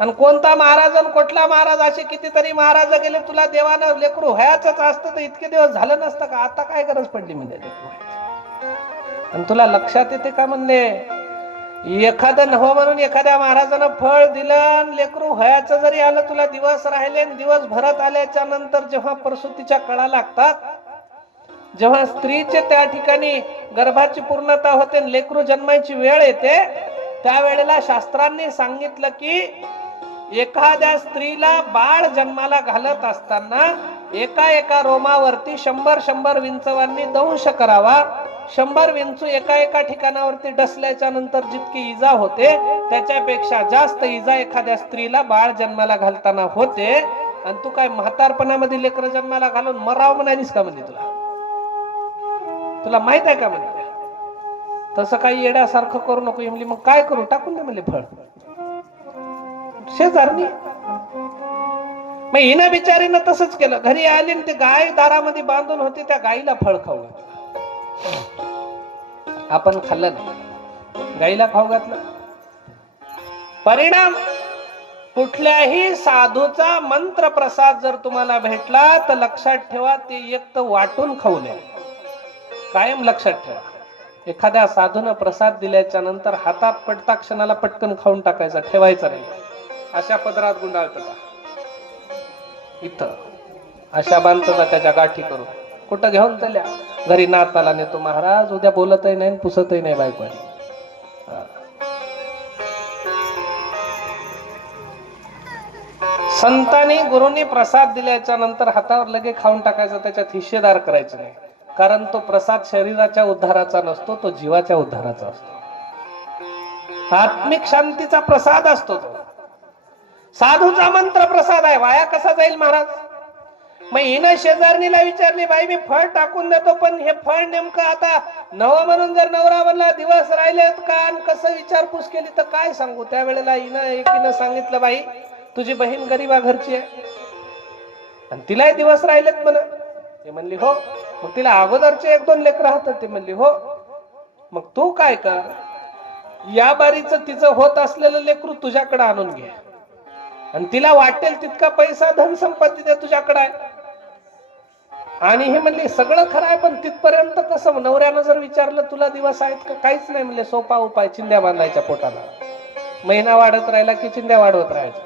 आणि कोणता महाराज आणि कुठला महाराज, असे कितीतरी महाराज गेले, तुला देवानं लेकरू व्हायच असतं तर इतके दिवस झालं नसतं का? आता काय गरज पडली म्हणजे लेकरू व्हायची? आणि तुला लक्षात येते का म्हणले, एखादं नव म्हणून एखाद्या महाराजानं फळ दिलं, लेकरू व्हायचं जरी आलं, तुला दिवस राहिले, दिवस भरत आल्याच्या नंतर जेव्हा प्रसूतीच्या कळा लागतात, जेव्हा स्त्रीचे त्या ठिकाणी गर्भाची पूर्णता होते, लेकरू जन्माची वेळ येते, त्यावेळेला शास्त्रांनी सांगितलं की एखाद्या स्त्रीला बाळ जन्माला घालत असताना एका एका रोमावरती 100 विंचवांनी दंश करावा. 100 विंचू एका एका ठिकाणावरती डसल्याच्या नंतर जितकी इजा होते त्याच्यापेक्षा जास्त इजा एखाद्या स्त्रीला बाळ जन्माला घालताना होते. आणि तू काय म्हातारपणामध्ये लेकर जन्माला घालून मराव म्हणालीस का म्हणजे? तुला माहित आहे का म्हणजे? तसं काही येड्यासारखं करू नको. म्हणली मग काय करू? टाकून दे म्हणले फळ. शेजारनी मग हिनं बिचारीनं तसंच केलं. घरी आली आणि ते गाय दारामध्ये बांधून होते, त्या गाईला फळ खाऊ घातलं. आपण खाल्लं नाही, गाईला खाऊ घातलं. परिणाम, कुठल्याही साधूचा मंत्र प्रसाद जर तुम्हाला भेटला तर लक्षात ठेवा, ते एक तर वाटून खाऊ नये. कायम लक्षात ठेवा, एखाद्या साधूनं प्रसाद दिल्याच्या नंतर हातात पडता क्षणाला पटकन खाऊन टाकायचा, ठेवायचा नाही. अशा पदरात गुंडाळत का इथं, अशा बांधता त्याच्या गाठी करून कुठं घेऊन चालल्या? घरी नाताला नेतो महाराज, उद्या बोलतही नाही पुसतही नाही बायको. संतांनी गुरुनी प्रसाद दिल्याच्या नंतर हातावर लगे खाऊन टाकायचा, त्याच्यात हिस्सेदार करायचं नाही. कारण तो प्रसाद शरीराच्या उद्धाराचा नसतो, तो जीवाच्या उद्धाराचा असतो. आत्मिक शांतीचा प्रसाद असतो तो. साधूचा मंत्र प्रसाद आहे, वाया कसा जाईल महाराज? मग हिनं शेजारणीला विचारली, बाई मी फळ टाकून देतो, पण हे फळ नेमकं आता नव म्हणून जर नवरा म्हणला दिवस राहिलेत का, आणि कसं विचारपूस केली तर काय सांगू? त्यावेळेला हिनं एकीनं सांगितलं, बाई तुझी बहीण गरीबा घरची आहे आणि तिलाही दिवस राहिलेत म्हण. ते म्हणली हो. मग तिला अगोदरचे 1-2 लेकरं राहतात. ते म्हणली हो. मग तू काय कर, या बारीचं तिचं होत असलेलं लेकरू तुझ्याकडे आणून घे आणि तिला वाटेल तितका पैसा धन संपत्ती दे, तुझ्याकडे आहे. आणि हे म्हणले सगळं खरं आहे, पण तिथपर्यंत कसं? नवऱ्यानं जर विचारलं तुला दिवस आहेत का? काहीच नाही म्हणले. सोपा उपाय, चिंध्या बांधायच्या पोटाला. महिना वाढत राहिला की चिंध्या वाढवत राहायच्या.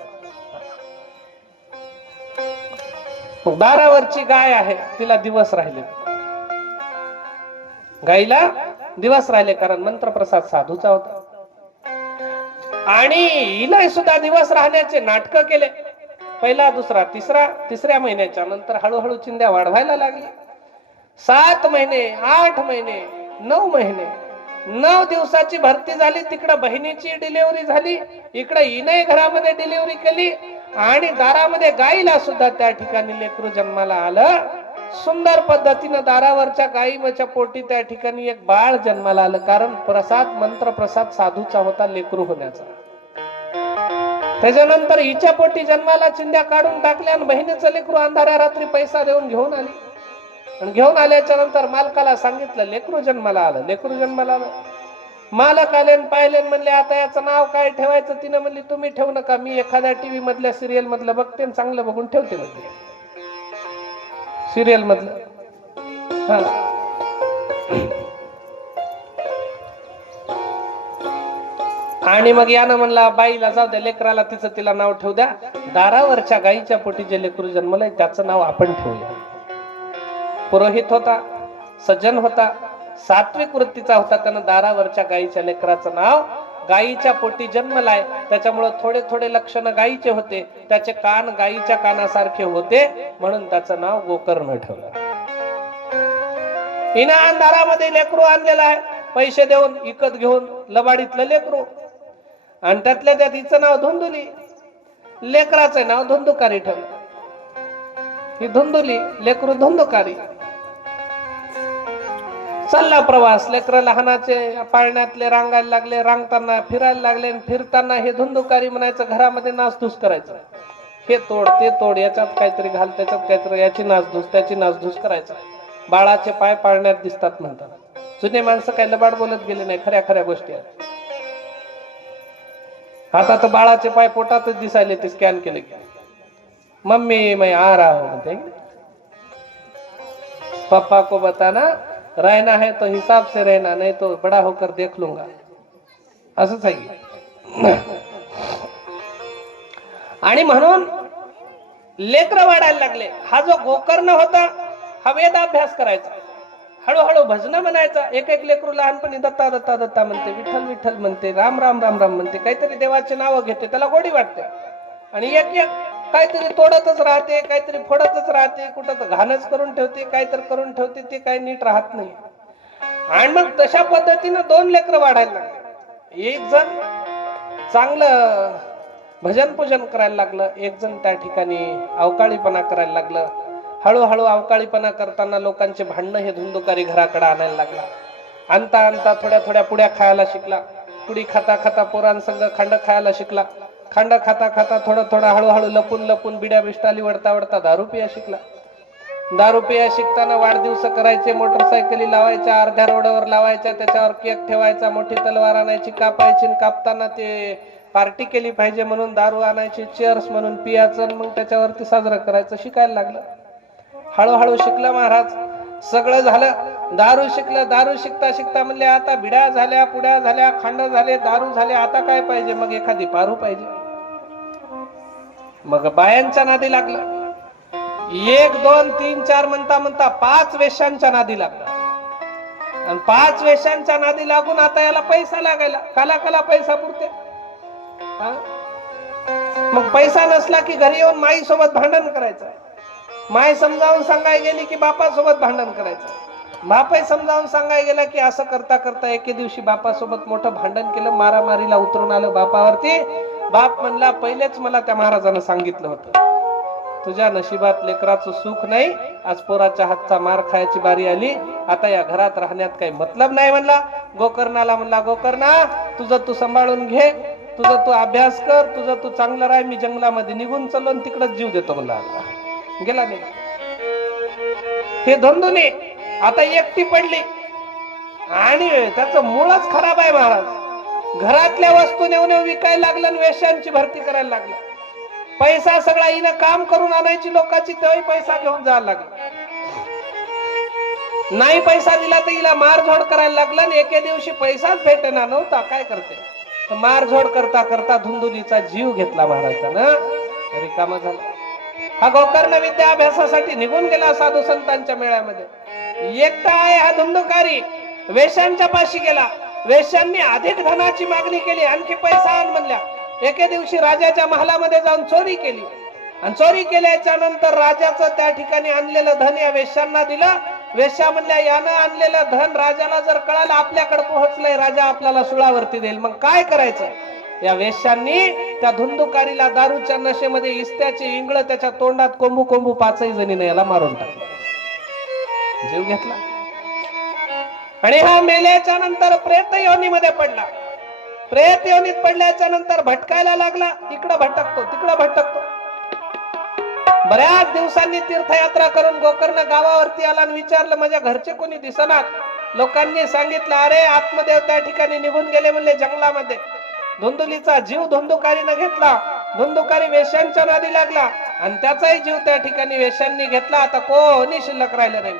दारावरची गाय आहे, तिला दिवस राहिले, गाईला दिवस राहिले, कारण मंत्रप्रसाद साधूचा होता. आणि हिला सुद्धा दिवस राहण्याचे नाटक केले. पहिला, दुसरा, तिसऱ्या महिन्याच्या नंतर हळूहळू चिंध्या वाढवायला लागली. 7 महिने, 8 महिने, 9 महिने, 9 दिवसाची भरती झाली. तिकडं बहिणीची डिलिव्हरी झाली, इकडे हिने घरामध्ये डिलिव्हरी केली, आणि दारामध्ये गाईला सुद्धा त्या ठिकाणी लेकरू जन्माला आलं. सुंदर पद्धतीनं दारावरच्या गाईच्या पोटी त्या ठिकाणी एक बाळ जन्माला आलं. कारण प्रसाद मंत्र प्रसाद साधूचा होता लेकरू होण्याचा. त्याच्यानंतर हिच्या पोटी जन्माला चिंध्या काढून टाकल्या आणि बहिणीचं लेकरू अंधाऱ्या रात्री पैसा देऊन घेऊन आली. आणि घेऊन आल्याच्या नंतर मालकाला सांगितलं लेकरू जन्माला आलं, लेकरू जन्माला आलं. मालक आले पाहिले म्हणले आता याचं नाव काय ठेवायचं. तिनं म्हणली तुम्ही ठेवू नका, मी एखाद्या टीव्ही मधल्या सिरियल मधलं बघते आणि चांगलं बघून ठेवते म्हणजे सिरियल मधलं. आणि मग यानं म्हणला बाईला जाऊ द्या, लेकराला तिचं तिला नाव ठेवू द्या. दारावरच्या गाईच्या पोटी जे लेकरू जन्मलंय त्याचं नाव आपण ठेवूया. पुरोहित होता, सज्जन होता, सात्विक वृत्तीचा होता. त्यानं दारावरच्या गाईच्या लेकराचं नाव, गाईच्या पोटी जन्मलाय त्याच्यामुळे थोडे थोडे लक्षण गाईचे होते, त्याचे कान गाईच्या कानासारखे होते, म्हणून त्याचं नाव गोकर्ण ठेवलं. हिनं अंधारामध्ये लेकरू आणलेलं आहे, पैसे देऊन विकत घेऊन लबाडीतलं लेकरू. आणि त्यातल्या त्यात हिचं नाव धुंदुली, लेकराचं नाव धुंदुकारी ठेवलं. ही धुंदुली, लेकरू धुंदुकारी. चालला प्रवास, लेकर लहानाचे पाळण्यातले रांगायला लागले, रांगताना फिरायला लागले, फिरताना हे धुंदुकारी म्हणायचं, घरामध्ये नासधूस करायचं. हे तोड ते तोड, याच्यात काहीतरी घाल, त्याच्यात काहीतरी, याची नासधूस त्याची नासधूस करायचं. बाळाचे पाय पाळण्यात दिसतात म्हणतात. जुने माणसं काही लबाड बोलत गेले नाही, खऱ्या खऱ्या गोष्टी आहेत. आता तर बाळाचे पाय पोटातच दिसायले, ते स्कॅन केले की मम्मी मैं आ रहा हूं म्हणते. पप्पा को बताना रहना है तो हिसाब से रहना, नहीं तो बड़ा होकर देख लूंगा. असंच आहे. आणि म्हणून लेकर वाढायला लागले. हा जो गोकर्ण होता हा वेदाभ्यास करायचा, हळूहळू भजन म्हणायचा. एक एक लेकरू लहानपणी दत्ता दत्ता दत्ता म्हणते, विठ्ठल विठ्ठल म्हणते, राम राम राम राम म्हणते, काहीतरी देवाचे नाव घेते, त्याला गोडी वाटते. आणि एक एक काहीतरी तोडतच राहते, काहीतरी फोडतच राहते, कुठं तर घाणच करून ठेवते, काहीतरी करून ठेवते, ते काही नीट राहत नाही. आणि मग तशा पद्धतीनं दोन लेकरं वाढायला लागले. एक जण चांगलं भजन पूजन करायला लागलं, एक जण त्या ठिकाणी अवकाळीपणा करायला लागलं. हळूहळू अवकाळीपणा करताना लोकांचे भांडणं हे धुंदुकारी घराकडे आणायला लागला. आणता आणता थोड्या थोड्या पुड्या खायला शिकला. पुडी खाता खाता पोरांसंग खांड खायला शिकला. खांड खाता खाता थोडं थोडं हळूहळू लपून लपून बिड्या बिष्टाली वडता वडता दारू पिया शिकला. दारू पिया शिकताना वाढदिवस करायचे, मोटरसायकली लावायच्या, अर्ध्या रोडावर लावायच्या, त्याच्यावर केक ठेवायचा, मोठी तलवार आणायची, कापायची, कापताना ते पार्टी केली पाहिजे म्हणून दारू आणायची, चेअर्स म्हणून पियाचं, मग त्याच्यावरती साजरं करायचं शिकायला लागलं. हळूहळू शिकलं महाराज, सगळं झालं. दारू शिकलं. दारू शिकता शिकता म्हणले आता बिड्या झाल्या, पुड्या झाल्या, खांड झाले, दारू झाले, आता काय पाहिजे? मग एखादी पारू पाहिजे. मग बायांच्या नादी लागलं. 1 2 3 4 म्हणता म्हणता 5 वेश्यांच्या नादी लागला. आणि 5 वेश्यांच्या नादी लागून आता याला पैसा लागायला. काला काला पैसा पुरते. मग पैसा नसला की घरी येऊन माई सोबत भांडण करायचं. माय समजावून सांगाय गेली की बापासोबत भांडण करायचं. बापाही समजावून सांगाय गेला की असं करता करता एके दिवशी बापासोबत मोठं भांडण केलं, मारामारीला उतरून आलं बापावरती. बाप म्हणला पहिलेच मला त्या महाराजांना सांगितलं होतं, तुझ्या नशिबात लेकराचं सुख नाही, आज पोराच्या हातचा मार खायची बारी आली, आता या घरात राहण्यात काही मतलब नाही. म्हणला गोकर्णाला, म्हणला गोकर्णा तुझं तू सांभाळून घे, तुझं तू अभ्यास कर, तुझं तू चांगलं राह, मी जंगलामध्ये निघून चलो आणि तिकडच जीव देतो. म्हणला गेला नाही. हे धंदुनी आता एकटी पडली आणि त्याचं मूळच खराब आहे महाराज. घरातल्या वस्तू नेऊन विकायला लागलं आणि वेश्यांची भरती करायला लागलं. पैसा सगळा हिनं काम करून आणायची लोकांची, तेव्हा पैसा घेऊन जायला लागला. नाही पैसा दिला तर हिला मारझोड करायला लागला आणि एके दिवशी पैसाच भेटेना नव्हता. काय करते? मारझोड करता करता धुंदुलीचा जीव घेतला महाराजांना. रिकामा झाला. हा गोकर्ण विद्या अभ्यासासाठी निघून गेला साधू संतांच्या मेळ्यामध्ये. एकटा आहे हा धुंदुकारी. वेश्यांच्या पाशी गेला. वेश्यांनी अधिक धनाची मागणी केली, आणखी पैसा आण म्हणल्या. एके दिवशी राजाच्या महालामध्ये जाऊन चोरी केली आणि चोरी केल्याच्या नंतर राजाचं त्या ठिकाणी आणलेलं धन या वेश्यांना दिलं. वेश्या म्हणल्या यानं आणलेलं धन राजाला जर कळालं आपल्याकडे पोहोचलंय, राजा आपल्याला सुळावरती देईल. मग काय करायचं? या वेश्यांनी त्या धुंदुकारीला दारूच्या नशेमध्ये इस्त्याचे इंगळ त्याच्या तोंडात कोंबू कोंबू 5 जणीने याला मारून टाकलं. जीव घेतला आणि हा मेल्याच्या नंतर प्रेत योनीमध्ये पडला. प्रेत योनीत पडल्याच्या नंतर भटकायला लागला. इकडं भटकतो तिकडं भटकतो. बऱ्याच दिवसांनी तीर्थयात्रा करून गोकर्ण गावावरती आला आणि विचारलं माझ्या घरचे कोणी दिसनात. लोकांनी सांगितलं अरे आत्मदेव त्या ठिकाणी निघून गेले म्हणले जंगलामध्ये. धुंदुलीचा जीव धुंदुकारीनं घेतला. धुंदुकारी वेश्यांच्या नादी लागला आणि त्याचाही जीव त्या ठिकाणी वेश्यांनी घेतला. आता कोणी शिल्लक राहिलं नाही.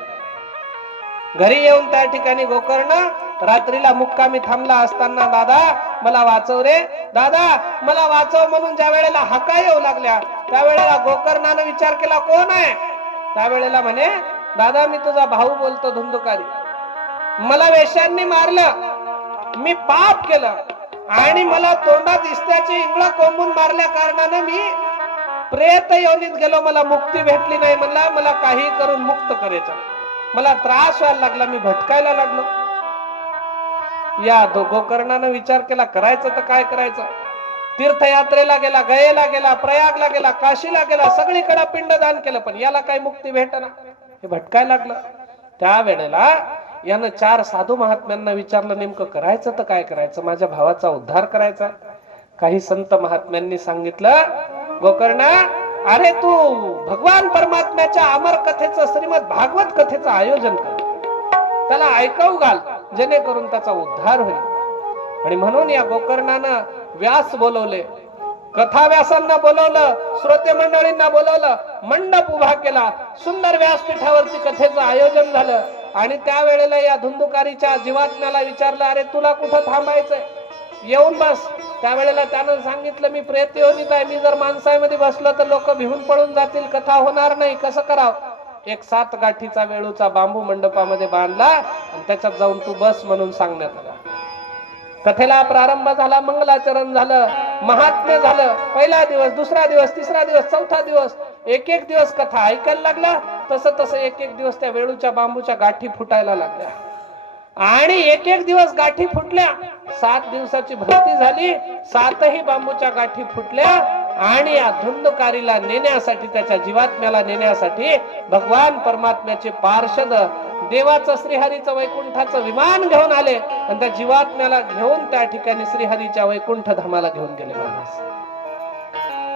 घरी येऊन त्या ठिकाणी गोकर्ण रात्रीला मुक्कामी थांबला असताना दादा मला वाचव रे, दादा मला वाचव म्हणून ज्या वेळेला हाका येऊ लागल्या त्यावेळेला गोकर्णानं विचार केला कोण आहे. त्यावेळेला म्हणे दादा मी तुझा भाऊ बोलतो धुंदुकारी. मला वेश्यांनी मारलं, मी पाप केलं आणि मला तोंडात इस्त्याची इंगळं कोंबून मारल्या कारणानं मी प्रेत योनीत गेलो. मला मुक्ती भेटली नाही. म्हणला मला काही करून मुक्त करायचं. मला त्रास व्हायला लागला, मी भटकायला लागलो. या गोकर्णानं विचार केला करायचं तर काय करायचं. तीर्थयात्रेला गेला, गयेला गेला, प्रयागला गेला, काशीला गेला, सगळीकडे पिंडदान केलं पण याला काही मुक्ती भेटना. हे भटकायला लागलं. त्यावेळेला यानं 4 साधू महात्म्यांना विचारलं नेमकं करायचं तर काय करायचं, माझ्या भावाचा उद्धार करायचा. काही संत महात्म्यांनी सांगितलं गोकर्णा अरे तू भगवान परमात्म्याच्या अमर कथेचं श्रीमद भागवत कथेचं आयोजन कर, त्याला ऐकवू घाल जेणेकरून त्याचा उद्धार होईल. आणि म्हणून या गोकर्णानं व्यास बोलवले, कथा व्यासांना बोलवलं, श्रोते मंडळींना बोलवलं, मंडप उभा केला, सुंदर व्यासपीठावरती कथेचं आयोजन झालं. आणि त्यावेळेला या धुंदुकारीच्या जीवात्म्याला विचारलं अरे तुला कुठं थांबायचंय, येऊन बस. त्यावेळेला त्यानं सांगितलं मी प्रेत योनीत आहे, मी जर माणसामध्ये बसलो तर लोक भिवून पळून जातील, कथा होणार नाही, कसं करावं. एक 7 गाठीचा वेळूचा बांबू मंडपामध्ये बांधला आणि त्याच्यात जाऊन तू बस म्हणून सांगण्यात आला. कथेला प्रारंभ झाला, मंगलाचरण झालं, महात्म्य झालं. पहिला दिवस, दुसरा दिवस, तिसरा दिवस, चौथा दिवस, एक एक दिवस कथा ऐकायला लागला. तसं तसं एक एक दिवस त्या वेळूच्या बांबूच्या गाठी फुटायला लागल्या आणि एक एक दिवस गाठी फुटल्या. 7 दिवसाची भरती झाली, 7ही बांबूच्या गाठी फुटल्या आणि या धुंदुकारीला नेण्यासाठी, त्याच्या जीवात्म्याला नेण्यासाठी भगवान परमात्म्याचे पार्षद देवाचं श्रीहरीचं वैकुंठाचं विमान घेऊन आले आणि त्या जीवात्म्याला घेऊन त्या ठिकाणी श्रीहरीच्या वैकुंठ धामाला घेऊन गेले.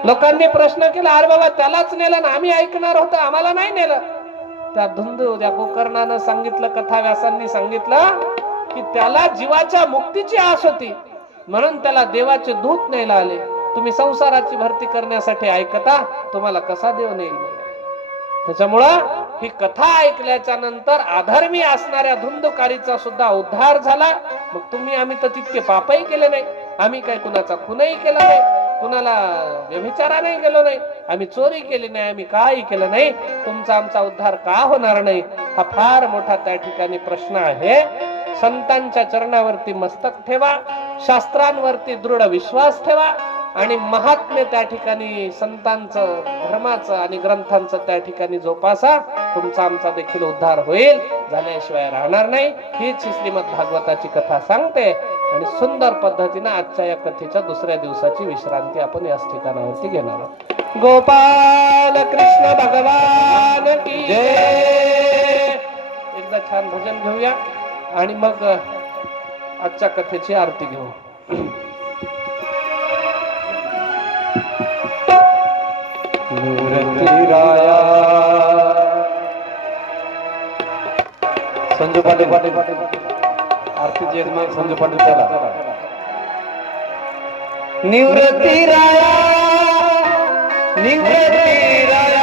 लोकांनी प्रश्न केला अरे बाबा त्यालाच नेलं ना, आम्ही ऐकणार होतो, आम्हाला नाही नेलं. त्या गोकर्णानं सांगितलं, कथा व्यासांनी सांगितलं की त्याला जीवाच्या मुक्तीची आस होती म्हणून त्याला देवाचे दूत न्यायला आले. तुम्ही संसाराची भरती करण्यासाठी ऐकता, तुम्हाला कसा देव नेईल. त्याच्यामुळं ही कथा ऐकल्याच्या नंतर अधर्मी असणाऱ्या धुंदुकारीचा सुद्धा उद्धार झाला. मग तुम्ही आम्ही तर तितके पापही केले नाही, आम्ही काही कुणाचा खूनही केला नाही, कुणाला व्यभिचारा नाही गेलो नाही, आम्ही चोरी केली नाही, आम्ही काही केलं नाही, तुमचा आमचा उद्धार का होणार नाही. हा फार मोठा त्या ठिकाणी प्रश्न आहे. संतांच्या चरणावरती मस्तक ठेवा, शास्त्रांवरती दृढ विश्वास ठेवा आणि महात्म्य त्या ठिकाणी संतांचं, धर्माचं आणि ग्रंथांचं त्या ठिकाणी जोपासा, तुमचा आमचा देखील उद्धार होईल, झाल्याशिवाय राहणार नाही. हीच श्रीमद भागवताची कथा सांगते आणि सुंदर पद्धतीने आजच्या या कथेच्या दुसऱ्या दिवसाची विश्रांती आपण याच ठिकाणावरती घेणार आहोत. गोपाल कृष्ण भगवान की जय. एकदा छान भजन घेऊया आणि मग आजच्या कथेची आरती घेऊ. मूर्तिराया संजू पाटील आरतीचे यजमान संजू पाटील चला. निवृत्ती राया, निवृत्ती राया,